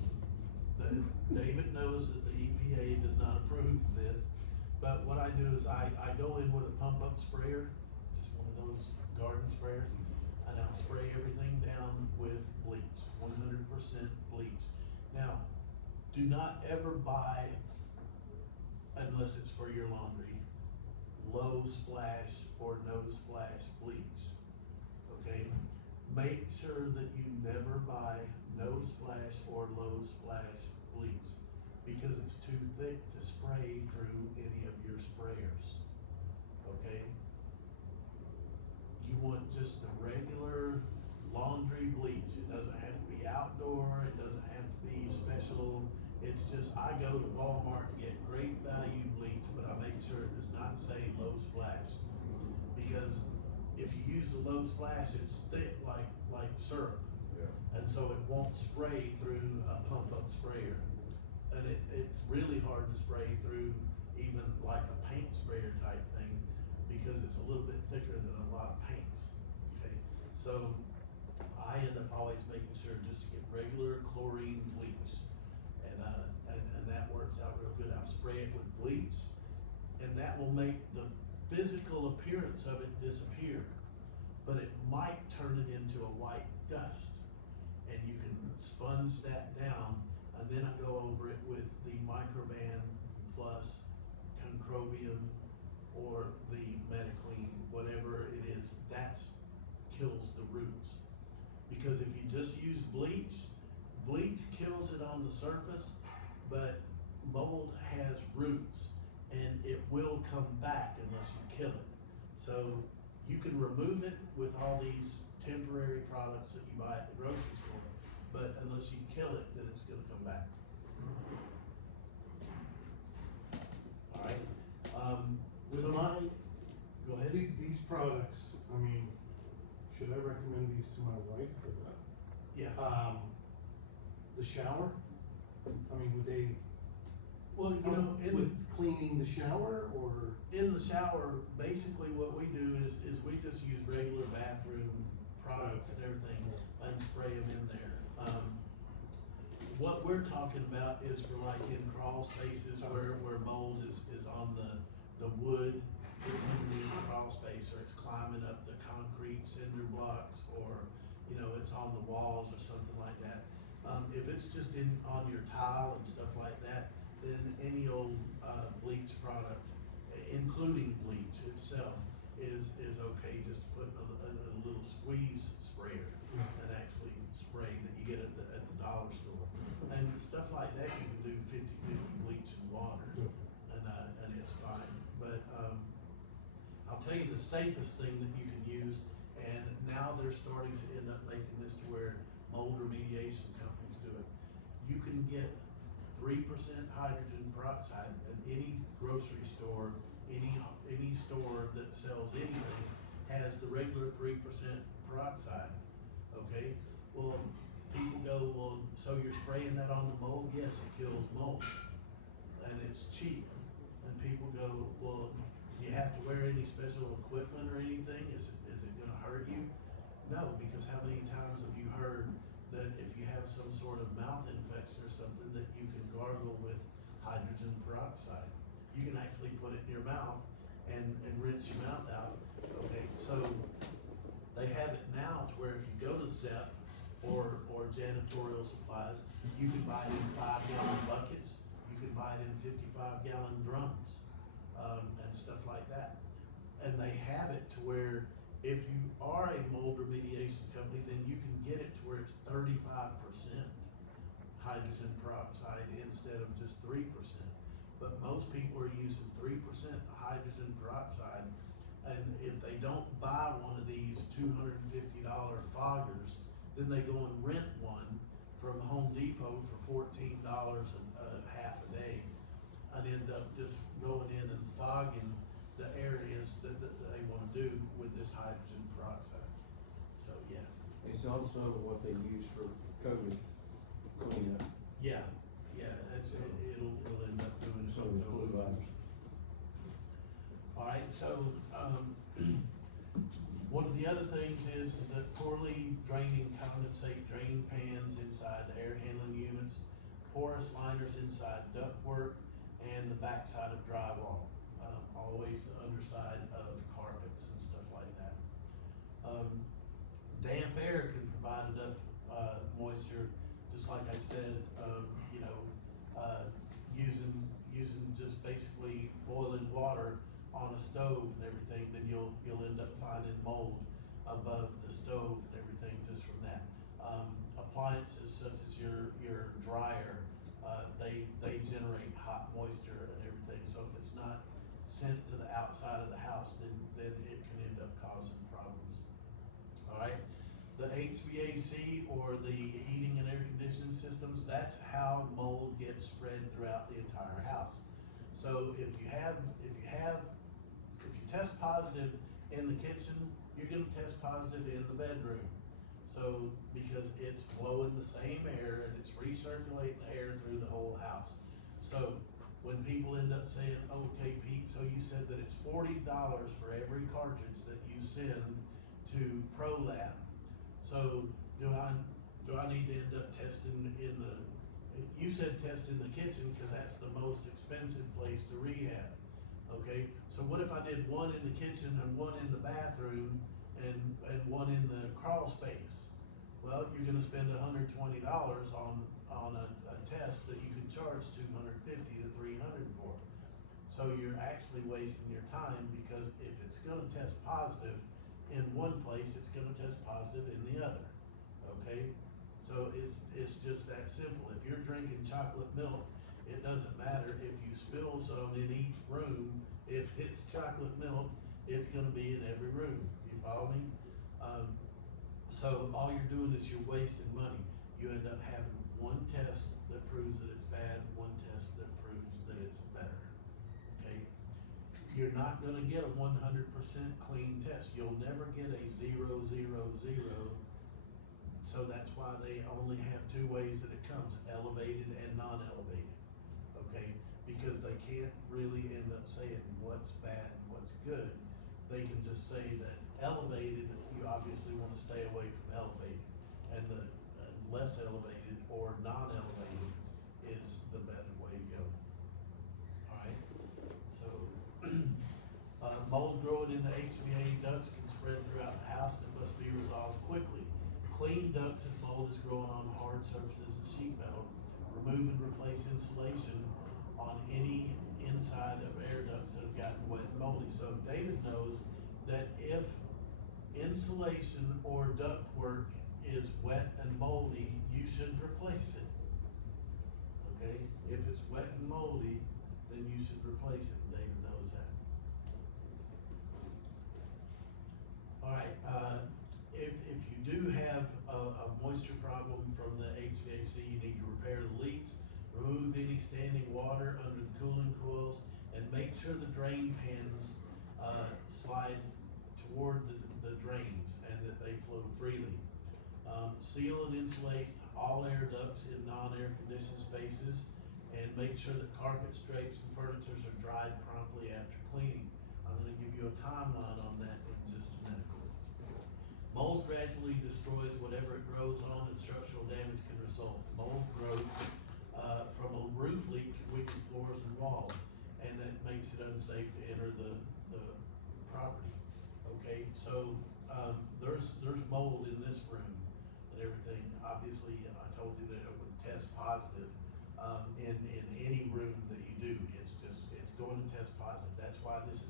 David knows that the EPA does not approve this, but what I do is I go in with a pump up sprayer, just one of those garden sprayers, and I'll spray everything down with bleach, 100% bleach. Now, do not ever buy, unless it's for your laundry, low splash or no splash bleach, okay? Make sure that you never buy no splash or low splash bleach, because it's too thick to spray through any of your sprayers, okay? You want just the regular laundry bleach. It doesn't have to be outdoor, it doesn't have to be special. It's just, I go to Walmart to get great value bleach, but I make sure it does not say low splash. Because if you use the low splash, it's thick like syrup. Yeah. And so it won't spray through a pump up sprayer. And it's really hard to spray through even like a paint sprayer type thing, because it's a little bit thicker than a lot of paints, okay? So I end up always making sure just to get regular chlorine bleach, and that works out real good. I'll spray it with bleach, and that will make the physical appearance of it disappear, but it might turn it into a white dust, and you can sponge that down, and then I go over it with the Microban Plus, Concrobium, or the Mediclean, whatever it is, that kills the roots. Because just use bleach. Bleach kills it on the surface, but mold has roots and it will come back unless you kill it. So you can remove it with all these temporary products that you buy at the grocery store, but unless you kill it, then it's gonna come back. Alright, so go ahead. These products, I mean, should I recommend these to my wife for Yeah, the shower? I mean, would they, well, you know, with cleaning the shower or? in the shower, basically what we do is we just use regular bathroom products and everything and spray them in there. What we're talking about is for like in crawl spaces where mold is on the wood, it's underneath the crawl space, or it's climbing up the concrete cinder blocks, or, you know, it's on the walls or something like that. If it's just on your tile and stuff like that, then any old, bleach product, including bleach itself, is okay. Just put a little squeeze sprayer and actually spray that you get at the dollar store. And stuff like that, you can do 50-50 bleach and water, and it's fine. But, I'll tell you the safest thing that you can use, and now they're starting to end up making this to where mold remediation companies do it. You can get 3% hydrogen peroxide at any grocery store, any store that sells anything has the regular 3% peroxide, okay? Well, people go, well, so you're spraying that on the mold? Yes, it kills mold, and it's cheap. And people go, well, do you have to wear any special equipment or anything? Is it gonna hurt you? No, because how many times have you heard that if you have some sort of mouth infection or something, that you can gargle with hydrogen peroxide? You can actually put it in your mouth and rinse your mouth out. Okay, so they have it now to where if you go to Zep or janitorial supplies, you can buy it in 5-gallon buckets, you can buy it in 55-gallon drums, and stuff like that. And they have it to where if you are a mold remediation company, then you can get it to where it's 35% hydrogen peroxide instead of just 3%. But most people are using 3% hydrogen peroxide, and if they don't buy one of these $250 foggers, then they go and rent one from Home Depot for $14 a half a day, and end up just going in and fogging the areas that they wanna do with this hydrogen peroxide. So, yes. It's also what they use for COVID cleanup, Yeah, it'll end up doing some of the flu virus. Alright, so, one of the other things is that poorly draining condensate drain pans inside the air handling units, porous liners inside ductwork, and the backside of drywall, always the underside of carpets and stuff like that. Damp air can provide enough, moisture, just like I said, you know, using just basically boiling water on a stove and everything, then you'll end up finding mold above the stove and everything just from that. Appliances such as your dryer, they generate hot moisture and everything, so if it's not sent to the outside of the house, then it can end up causing problems. Alright, the HVAC or the heating and air conditioning systems, that's how mold gets spread throughout the entire house. So if you test positive in the kitchen, you're gonna test positive in the bedroom. So, because it's blowing the same air and it's recirculating the air through the whole house. So, when people end up saying, okay, Pete, so you said that it's $40 for every cartridge that you send to ProLab. So, do I need to end up testing you said test in the kitchen because that's the most expensive place to rehab. Okay, so what if I did one in the kitchen and one in the bathroom and one in the crawl space? Well, you're gonna spend $120 on a test that you could charge $250 to $300 for. So you're actually wasting your time, because if it's gonna test positive in one place, it's gonna test positive in the other, okay? it's just that simple. If you're drinking chocolate milk, it doesn't matter if you spill some in each room. If it's chocolate milk, it's gonna be in every room. You follow me? So all you're doing is you're wasting money. You end up having one test that proves that it's bad, one test that proves that it's better. Okay? You're not gonna get a 100% clean test. You'll never get a 0, 0, 0. So that's why they only have two ways that it comes, elevated and non-elevated. Okay? Because they can't really end up saying what's bad and what's good. They can just say that elevated, you obviously want to stay away from elevated, and the less elevated or non-elevated is the better way to go. Alright, so mold growing in the HVA ducts can spread throughout the house and must be resolved quickly. Clean ducts if mold is growing on hard surfaces and sheet metal. Remove and replace insulation on any inside of air ducts that have gotten wet and moldy. So David knows that if insulation or ductwork is wet and moldy, you should replace it. Okay? If it's wet and moldy, then you should replace it. David knows that. Alright, if you do have a moisture problem from the HVAC, you need to repair the leaks, remove any standing water under the cooling coils, and make sure the drain pans slide toward the drains and that they flow freely. Seal and insulate all air ducts in non-air conditioned spaces, and make sure that carpets, drapes, and furniture are dried promptly after cleaning. I'm gonna give you a timeline on that in just a minute. Mold gradually destroys whatever it grows on, and structural damage can result. Mold growth from a roof leak can weaken floors and walls, and that makes it unsafe to enter the property. Okay, so there's mold in this room and everything. Obviously, I told you that it would test positive in any room that you do. It's going to test positive. That's why this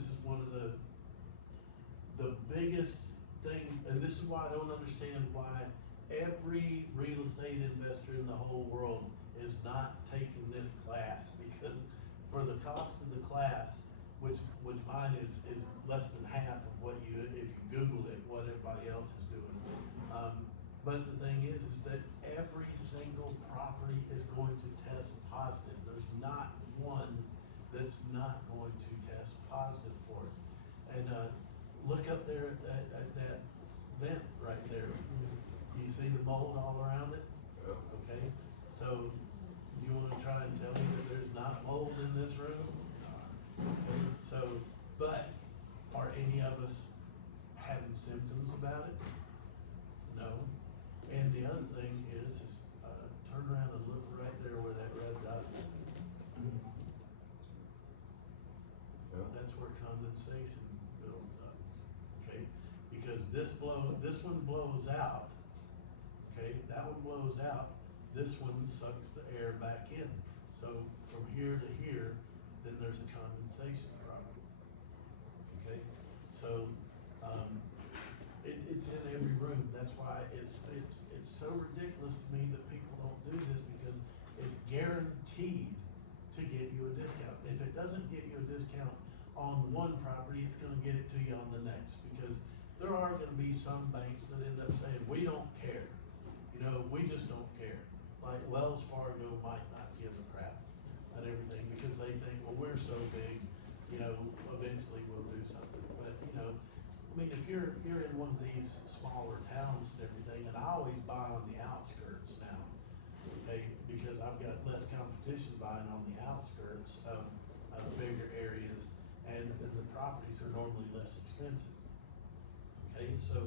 is one of the biggest things, and this is why I don't understand why every real estate investor in the whole world is not taking this class, because for the cost of the class, which mine is less than half of what you, if you Google it, what everybody else is doing. But the thing is that every single property is going to test positive. There's not one that's not going to test positive for it. And look up there at that vent right there. You see the mold all around it? Okay, so you wanna try and tell me that there's not mold in this room? Okay, so, but are any of us having symptoms about it? No. And the other thing is turn around and look right there where that red dot is. That's where condensation builds up, okay? Because this one blows out, okay? That one blows out, this one sucks the air back in. So from here to here, then there's a condensation problem, okay? So, it's in every room. That's why it's so ridiculous to me that people don't do this, because it's guaranteed to get you a discount. If it doesn't get you a discount on one property, it's gonna get it to you on the next, because there are gonna be some banks that end up saying, we don't care. You know, we just don't care. Like Wells Fargo might not give a crap and everything, because they think, well, we're so big, you know, eventually we'll do something. But, you know, I mean, if you're in one of these smaller towns and everything, and I always buy on the outskirts now, okay, because I've got less competition buying on the outskirts of bigger areas, and the properties are normally less expensive. Okay, so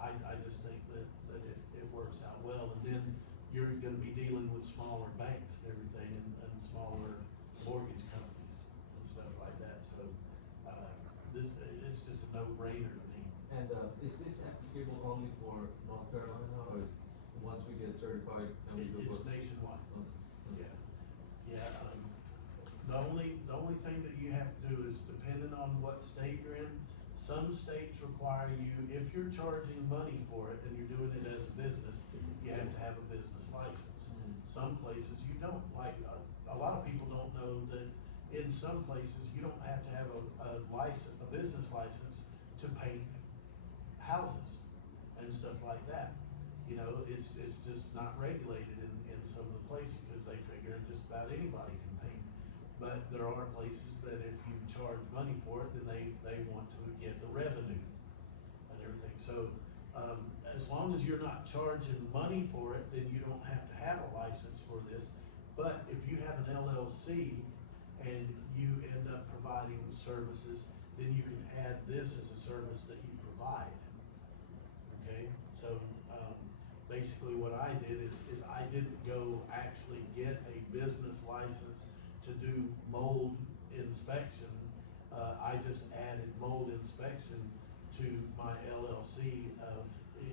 I just think that it works out well, and then you're gonna be dealing with smaller banks and everything, and smaller mortgage companies and stuff like that, so it's just a no-brainer to me. And is this applicable only for North Carolina, or is, once we get certified, can we do it? It's nationwide. Okay. Yeah, the only thing that you have to do is, depending on what state you're in, some states require you, if you're charging money for it and you're doing it as a business, you have to have Some places you don't, like, a lot of people don't know that in some places you don't have to have a license, a business license to paint houses and stuff like that. You know, it's just not regulated in some of the places, because they figure just about anybody can paint. But there are places that if you charge money for it, then they want to get the revenue and everything. So, as long as you're not charging money for it, then you don't have to have a license for this. But if you have an LLC and you end up providing services, then you can add this as a service that you provide. Okay, so, basically what I did is I didn't go actually get a business license to do mold inspection. I just added mold inspection to my LLC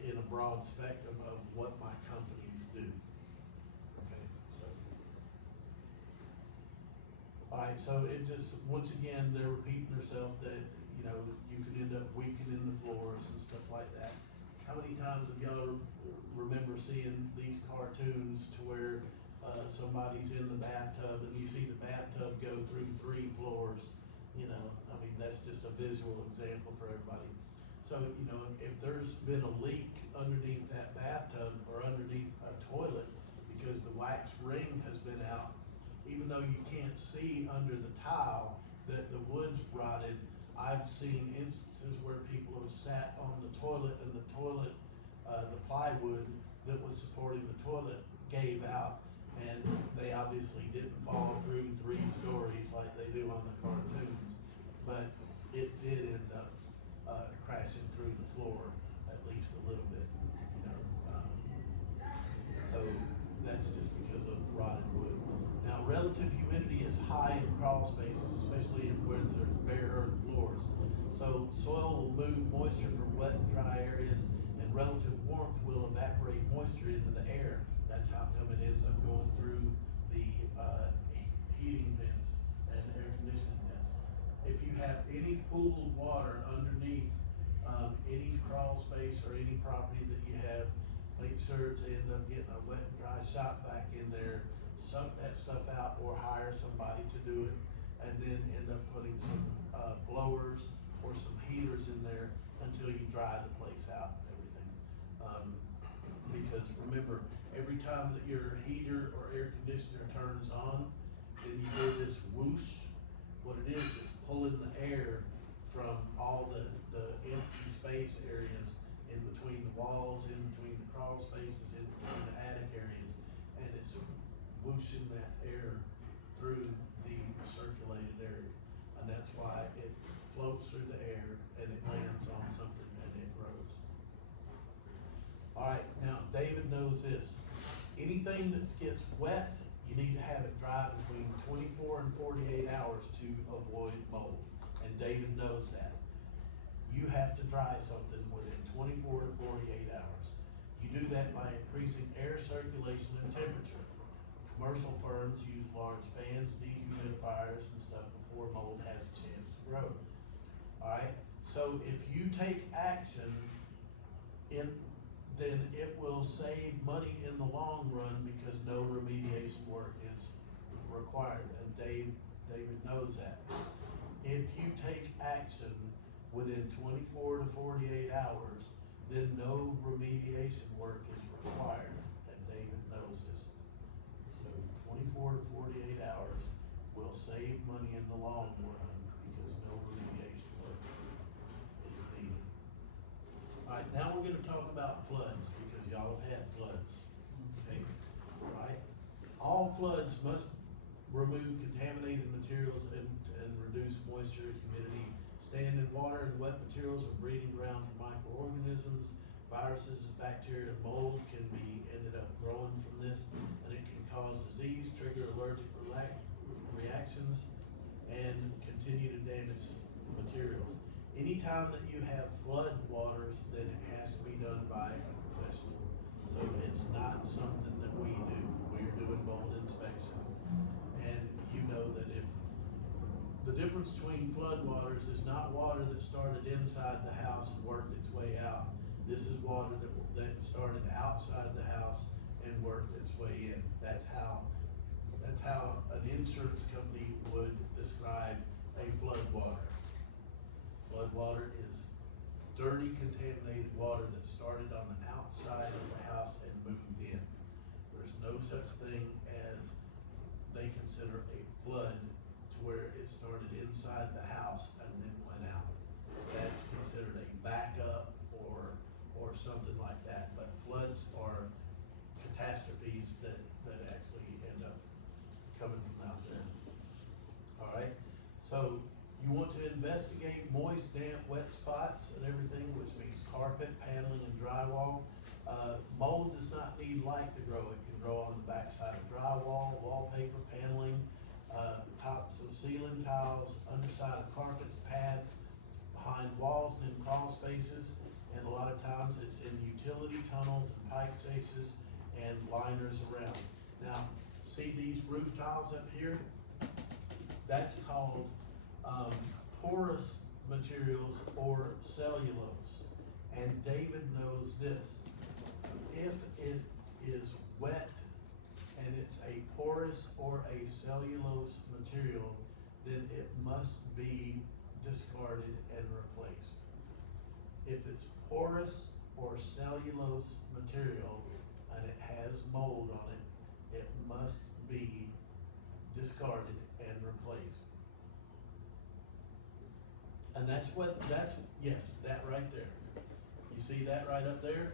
in a broad spectrum of what my companies do. Okay, so. Alright, so it just, once again, they're repeating themselves that, you know, you could end up weakening the floors and stuff like that. How many times have y'all remember seeing these cartoons to where somebody's in the bathtub and you see the bathtub go through 3 floors? You know, I mean, that's just a visual example for everybody. So, you know, if there's been a leak underneath that bathtub or underneath a toilet because the wax ring has been out, even though you can't see under the tile that the wood's rotted, I've seen instances where people have sat on the toilet and the toilet, the plywood that was supporting the toilet gave out, and they obviously didn't fall through 3 stories like they do on the cartoons, but it did end up crashing through the floor at least a little bit, you know. So that's just because of rotted wood. Now, relative humidity is high in crawl spaces, especially in where there's bare earth floors. So soil will move moisture from wet and dry areas, and relative warmth will evaporate moisture into the air. That's how come it ends up going through the heating vents and air conditioning vents. If you have any pooled water underneath any crawl space or any property that you have, make sure to end up getting a wet and dry shop vac in there, suck that stuff out, or hire somebody to do it, and then end up putting some blowers or some heaters in there until you dry the place out and everything. Because remember, every time that your heater or air conditioner turns on, then you hear this whoosh. What it is, it's pulling the air from all the empty space areas in between the walls, in between the crawl spaces, in between the attic areas, and it's whooshing that air through the circulated area. And that's why it floats through the air and it lands on something and it grows. Alright, now David knows this. Anything that gets wet, you need to have it dry between 24 and 48 hours to avoid mold. And David knows that. You have to dry something within 24 to 48 hours. You do that by increasing air circulation and temperature. Commercial firms use large fans, dehumidifiers, and stuff before mold has a chance to grow. Alright, so if you take action, then it will save money in the long run because no remediation work is required, and David knows that. If you take action within 24 to 48 hours, then no remediation work is required, and David knows this. So 24 to 48 hours will save money in the long run because no remediation work is needed. Alright, now we're gonna talk about floods because y'all have had floods, okay? Right? All floods must remove contaminated materials and reduce moisture, humidity. Standing water and wet materials are breeding ground for microorganisms. Viruses, bacteria, and mold can be ended up growing from this, and it can cause disease, trigger allergic reactions, and continue to damage materials. Anytime that you have flood waters, then it has to be done by a professional. So it's not something that we do. We're doing mold inspection. And you know that if the difference between flood waters is not water that started inside the house and worked its way out. This is water that started outside the house and worked its way in. That's how an insurance company would describe a flood water. Flood water is dirty, contaminated water that started on the outside of the house and moved in. There's no such thing as they consider a flood to where it started inside the house and then went out. That's considered a backup or something like that, but floods are catastrophes that actually end up coming from out there. All right, so you want to investigate moist, damp, wet spots and everything, which means carpet, paneling, and drywall. Mold does not need light to grow. It can grow on the backside of drywall, wallpaper, paneling, tops of ceiling tiles, underside of carpets, pads, behind walls and in crawl spaces. And a lot of times it's in utility tunnels and pipe chases and liners around. Now, see these roof tiles up here? That's called porous materials or cellulose. And David knows this. If it is wet and it's a porous or a cellulose material, then it must be discarded and replaced. If it's porous or cellulose material and it has mold on it, it must be discarded and replaced. And yes, that right there. You see that right up there?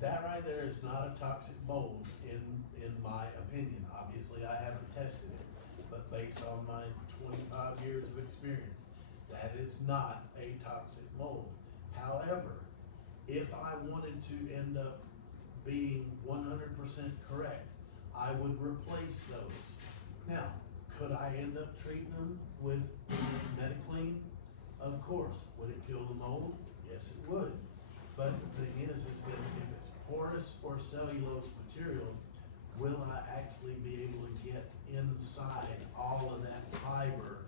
That right there is not a toxic mold in my opinion. Obviously, I haven't tested it, but based on my 25 years of experience, that is not a toxic mold. However, if I wanted to end up being 100% correct, I would replace those. Now, could I end up treating them with Metaclean? Of course. Would it kill the mold? Yes, it would. But the thing is that if it's porous or cellulose material, will I actually be able to get inside all of that fiber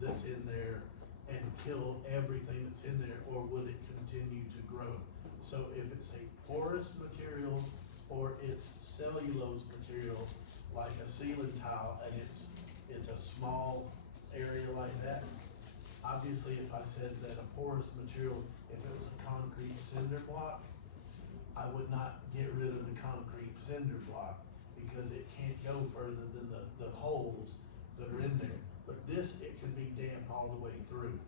that's in there and kill everything that's in there, or would it continue to grow? So if it's a porous material or it's cellulose material, like a ceiling tile, and it's a small area like that, obviously if I said that a porous material, if it was a concrete cinder block, I would not get rid of the concrete cinder block because it can't go further than the holes that are in there. But this, it can be damp all the way through.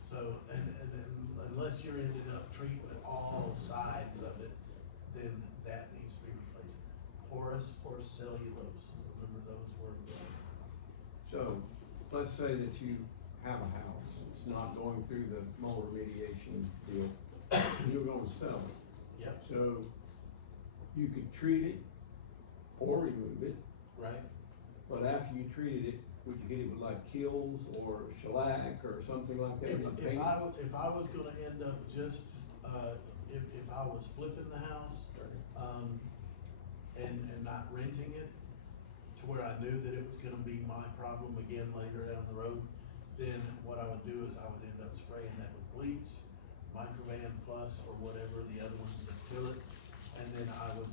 So, and unless you're ended up treating all sides of it, then that needs to be replaced. Porous or cellulose, remember those words. So, let's say that you have a house, it's not going through the mold remediation deal, and you're gonna sell it. Yep, So, you could treat it or remove it, right. but after you treated it, would you hit it with like kills or shellac or something like that? If and paint? I was gonna end up just, if I was flipping the house, and not renting it, to where I knew that it was gonna be my problem again later down the road, then what I would do is I would end up spraying that with bleach, Microvan Plus, or whatever the other ones that kill it, and then I would,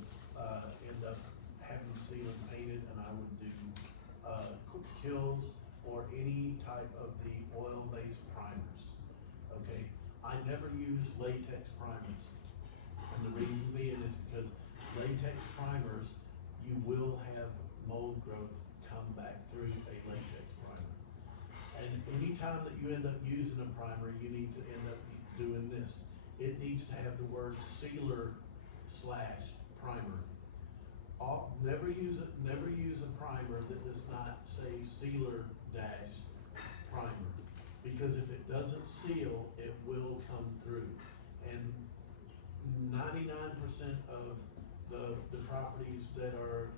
end up having the ceiling painted, and I would do, kills or any type of the oil-based primers, okay? I never use latex primers, and the reason being is because latex primers, you will have mold growth come back through a latex primer. And anytime that you end up using a primer, you need to end up doing this. It needs to have the word sealer / primer. Never use a primer that does not say sealer - primer, because if it doesn't seal, it will come through. And 99% of the properties that are,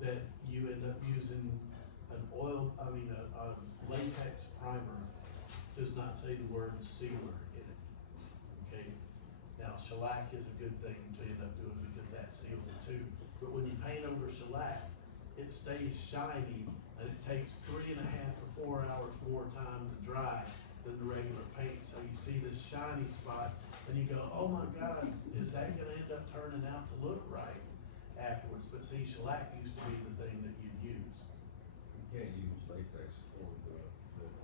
that you end up using a latex primer does not say the word sealer in it, okay? Now, shellac is a good thing to end up doing because that seals it too. But when you paint over shellac, it stays shiny and it takes 3.5 or 4 hours more time to dry than the regular paint. So you see this shiny spot and you go, oh my God, is that gonna end up turning out to look right afterwards? But see, shellac used to be the thing that you'd use. You can't use latex on the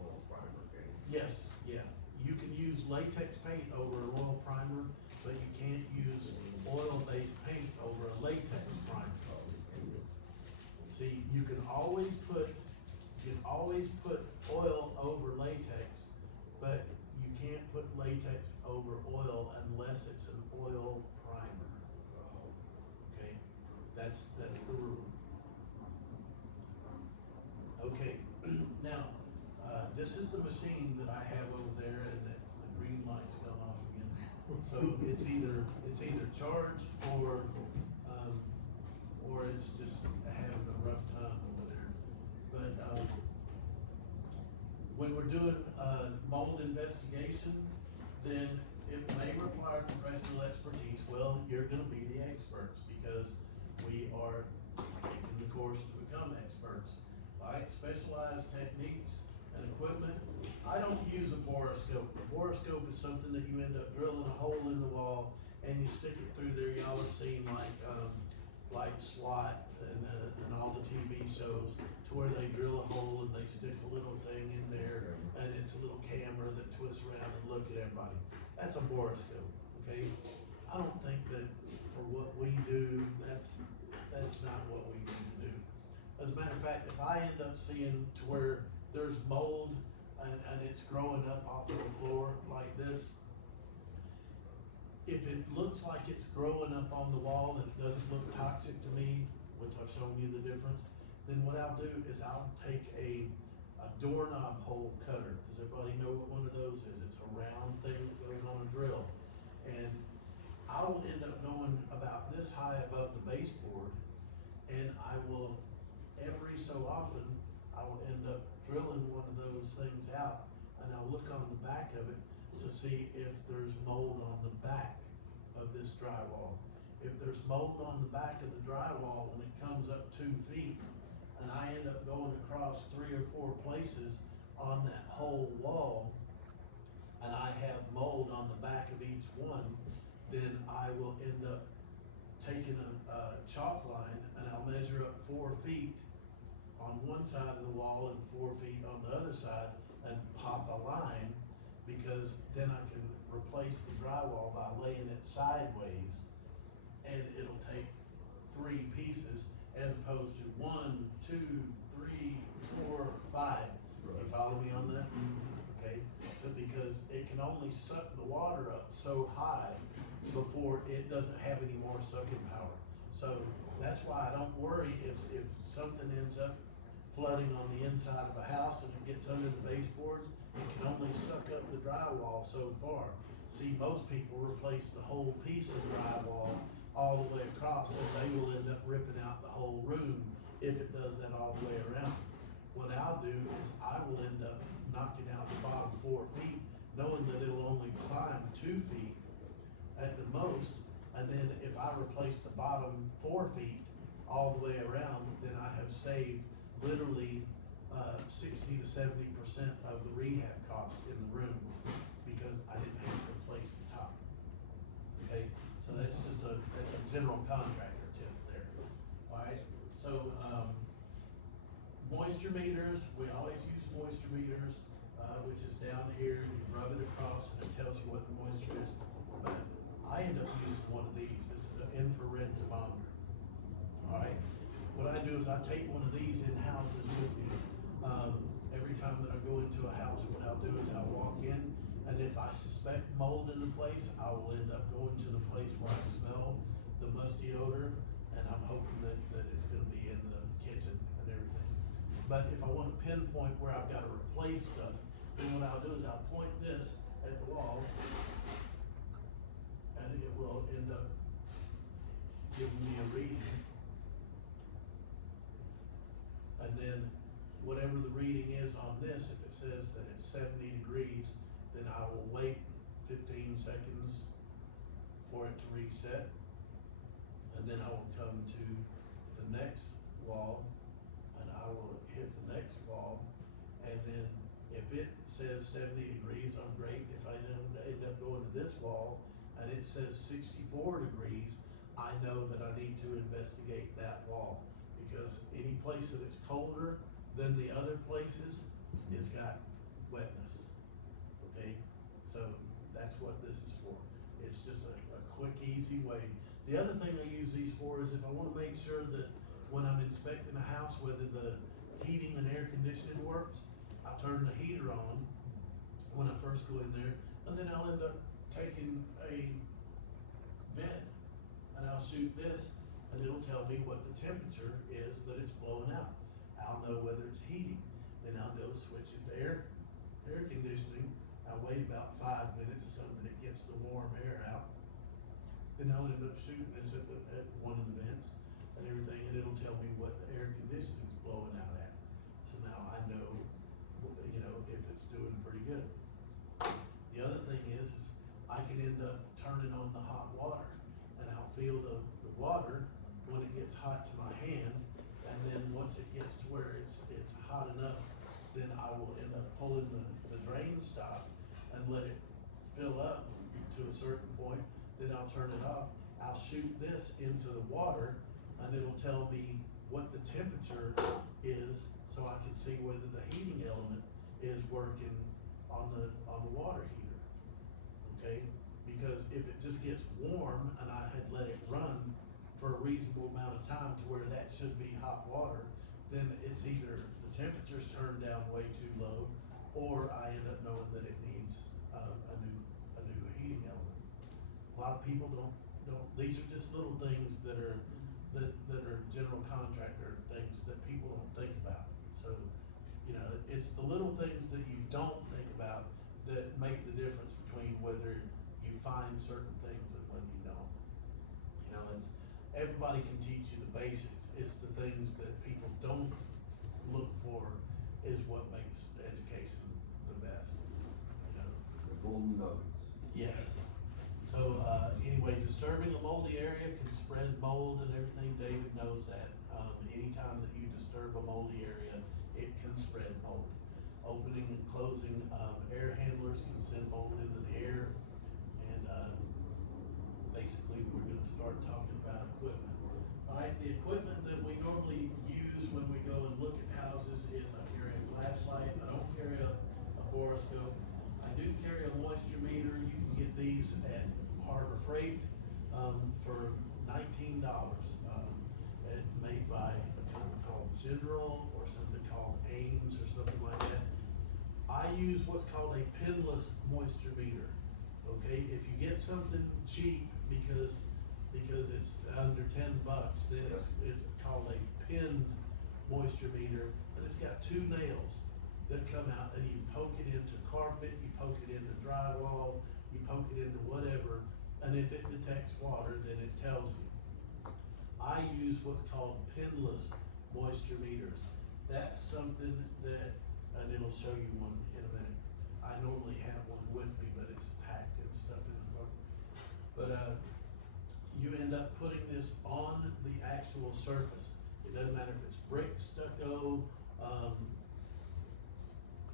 oil primer, can you? Yes, yeah, you can use latex paint over an oil primer, but you can't use oil-based paint over a latex primer. See, you can always put oil over latex, but you can't put latex over oil unless it's an oil primer. Okay, that's the rule. Okay, now, this is the machine that I have over there, and the green light's gone off again. So it's either charged or it's just having a rough time over there. But, when we're doing, mold investigation, then it may require professional expertise. Well, you're gonna be the experts, because we are taking the course to become experts. Right, specialized techniques and equipment. I don't use a borescope. A borescope is something that you end up drilling a hole in the wall and you stick it through there. Y'all have seen like SWAT and all the TV shows, to where they drill a hole and they stick a little thing in there, and it's a little camera that twists around and look at everybody. That's a borescope, okay? I don't think that for what we do, that's not what we need to do. As a matter of fact, if I end up seeing to where there's mold and it's growing up off of the floor like this, if it looks like it's growing up on the wall and it doesn't look toxic to me, which I've shown you the difference, then what I'll do is I'll take a doorknob hole cutter. Does everybody know what one of those is? It's a round thing that goes on a drill. And I will end up going about this high above the baseboard, and I will, every so often, I will end up drilling one of those things out, and I'll look on the back of it to see if there's mold on the back of this drywall. If there's mold on the back of the drywall when it comes up 2 feet, and I end up going across 3 or 4 places on that whole wall, and I have mold on the back of each one, then I will end up taking a chalk line, and I'll measure up 4 feet on one side of the wall and 4 feet on the other side, and pop a line, because then I can replace the drywall by laying it sideways, and it'll take 3 pieces as opposed to 1, 2, 3, 4, 5. You follow me on that? Okay, so because it can only suck the water up so high before it doesn't have any more sucking power. So that's why I don't worry if something ends up flooding on the inside of a house and it gets under the baseboards. It can only suck up the drywall so far. See, most people replace the whole piece of drywall all the way across, and they will end up ripping out the whole room if it does that all the way around. What I'll do is I will end up knocking out the bottom 4 feet, knowing that it'll only climb 2 feet at the most, and then if I replace the bottom 4 feet all the way around, then I have saved literally 60 to 70% of the rehab cost in the room, because I didn't have to replace the top. Okay, so that's just that's a general contractor tip there. All right, so moisture meters, we always use moisture meters, which is down here. You rub it across and it tells you what the moisture is. But I end up using one of these. This is an infrared thermometer. All right, what I do is I take one of these in houses with me. Every time that I go into a house, what I'll do is I'll walk in, and if I suspect mold in the place, I will end up going to the place where I smell the musty odor, and I'm hoping that it's gonna be in the kitchen and everything. But if I want to pinpoint where I've got to replace stuff, then what I'll do is I'll point this at the wall, and it will end up giving me a reading. And then whatever the reading is on this, if it says that it's 70 degrees, then I will wait 15 seconds for it to reset. And then I will come to the next wall, and I will hit the next wall. And then if it says 70 degrees, I'm great. If I end up going to this wall and it says 64 degrees, I know that I need to investigate that wall. Because any place that it's colder than the other places is got wetness, okay? So that's what this is for. It's just a quick, easy way. The other thing I use these for is if I wanna make sure that when I'm inspecting a house, whether the heating and air conditioning works, I turn the heater on when I first go in there, and then I'll end up taking a vent and I'll shoot this, and it'll tell me what the temperature is that it's blowing out. I'll know whether it's heating. Then I'll go switch it to air conditioning. I'll wait about 5 minutes so that it gets the warm air out. Then I'll end up shooting this at one of the vents and everything, and it'll tell me what the air conditioning's blowing out at. So now I know, you know, if it's doing pretty good. The other thing is I can end up turning on the hot water, and I'll feel the water when it gets hot to my hand, and then once it gets to where it's hot enough, then I will end up pulling the drain stop and let it fill up to a certain point, then I'll turn it off. I'll shoot this into the water, and it'll tell me what the temperature is, so I can see whether the heating element is working on the water heater, okay? Because if it just gets warm and I had let it run for a reasonable amount of time to where that should be hot water, then it's either the temperature's turned down way too low, or I end up knowing that it needs a new heating element. A lot of people don't, these are just little things that are general contractor things that people don't think about. So, you know, it's the little things that you don't think about that make the difference between whether you find certain things and when you don't. You know, it's, everybody can teach you the basics. It's the things that people don't look for is what makes education the best, you know? The golden nuggets. Yes. So, anyway, disturbing a moldy area can spread mold and everything. David knows that. Anytime that you disturb a moldy area, it can spread mold. Opening and closing, air handlers can send mold into the air. And, basically, we're gonna start talking about equipment. All right, the equipment that we normally use when we go and look at houses is I carry a flashlight. I don't carry a borescope. I do carry a moisture meter. You can get these at Harbor Freight for $19. Made by a company called General or something called Ames or something like that. I use what's called a pinless moisture meter. Okay, if you get something cheap because it's under $10, then it's called a pinned moisture meter, and it's got 2 nails that come out, and you poke it into carpet, you poke it into drywall, you poke it into whatever, and if it detects water, then it tells you. I use what's called pinless moisture meters. That's something that, and it'll show you one in a minute. I normally have one with me, but it's packed and stuff in the car. But you end up putting this on the actual surface. It doesn't matter if it's brick, stucco,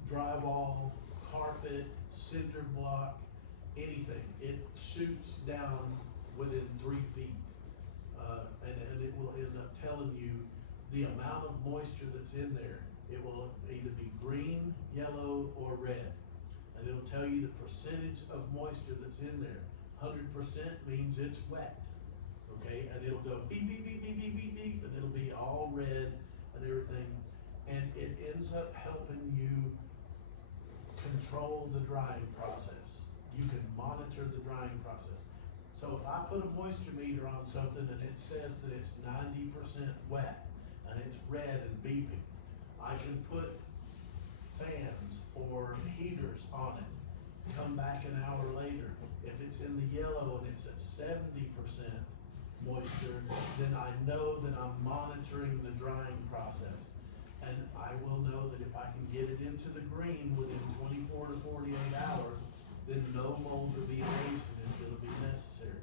drywall, carpet, cinder block, anything. It shoots down within 3 feet. And it will end up telling you the amount of moisture that's in there. It will either be green, yellow, or red. And it'll tell you the percentage of moisture that's in there. 100% means it's wet, okay? And it'll go beep, beep, beep, beep, beep, beep, beep, and it'll be all red and everything. And it ends up helping you control the drying process. You can monitor the drying process. So if I put a moisture meter on something and it says that it's 90% wet and it's red and beeping, I can put fans or heaters on it, come back an hour later. If it's in the yellow and it's at 70% moisture, then I know that I'm monitoring the drying process. And I will know that if I can get it into the green within 24 to 48 hours, then no mold remediation is gonna be necessary,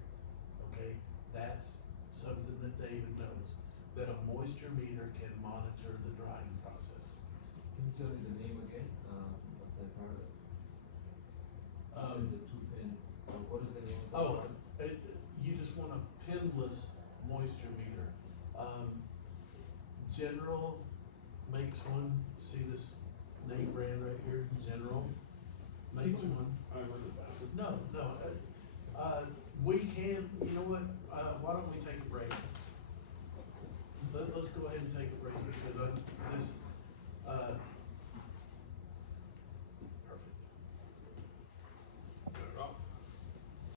okay? That's something that David knows, that a moisture meter can monitor the drying process. Can you tell me the name again, of that part of it? The 2-pin, what is the name of that Oh, part? General makes one, see this name brand right here, General makes one. I remember that. No, we can, you know what, why don't we take a break? Let's go ahead and take a break, because this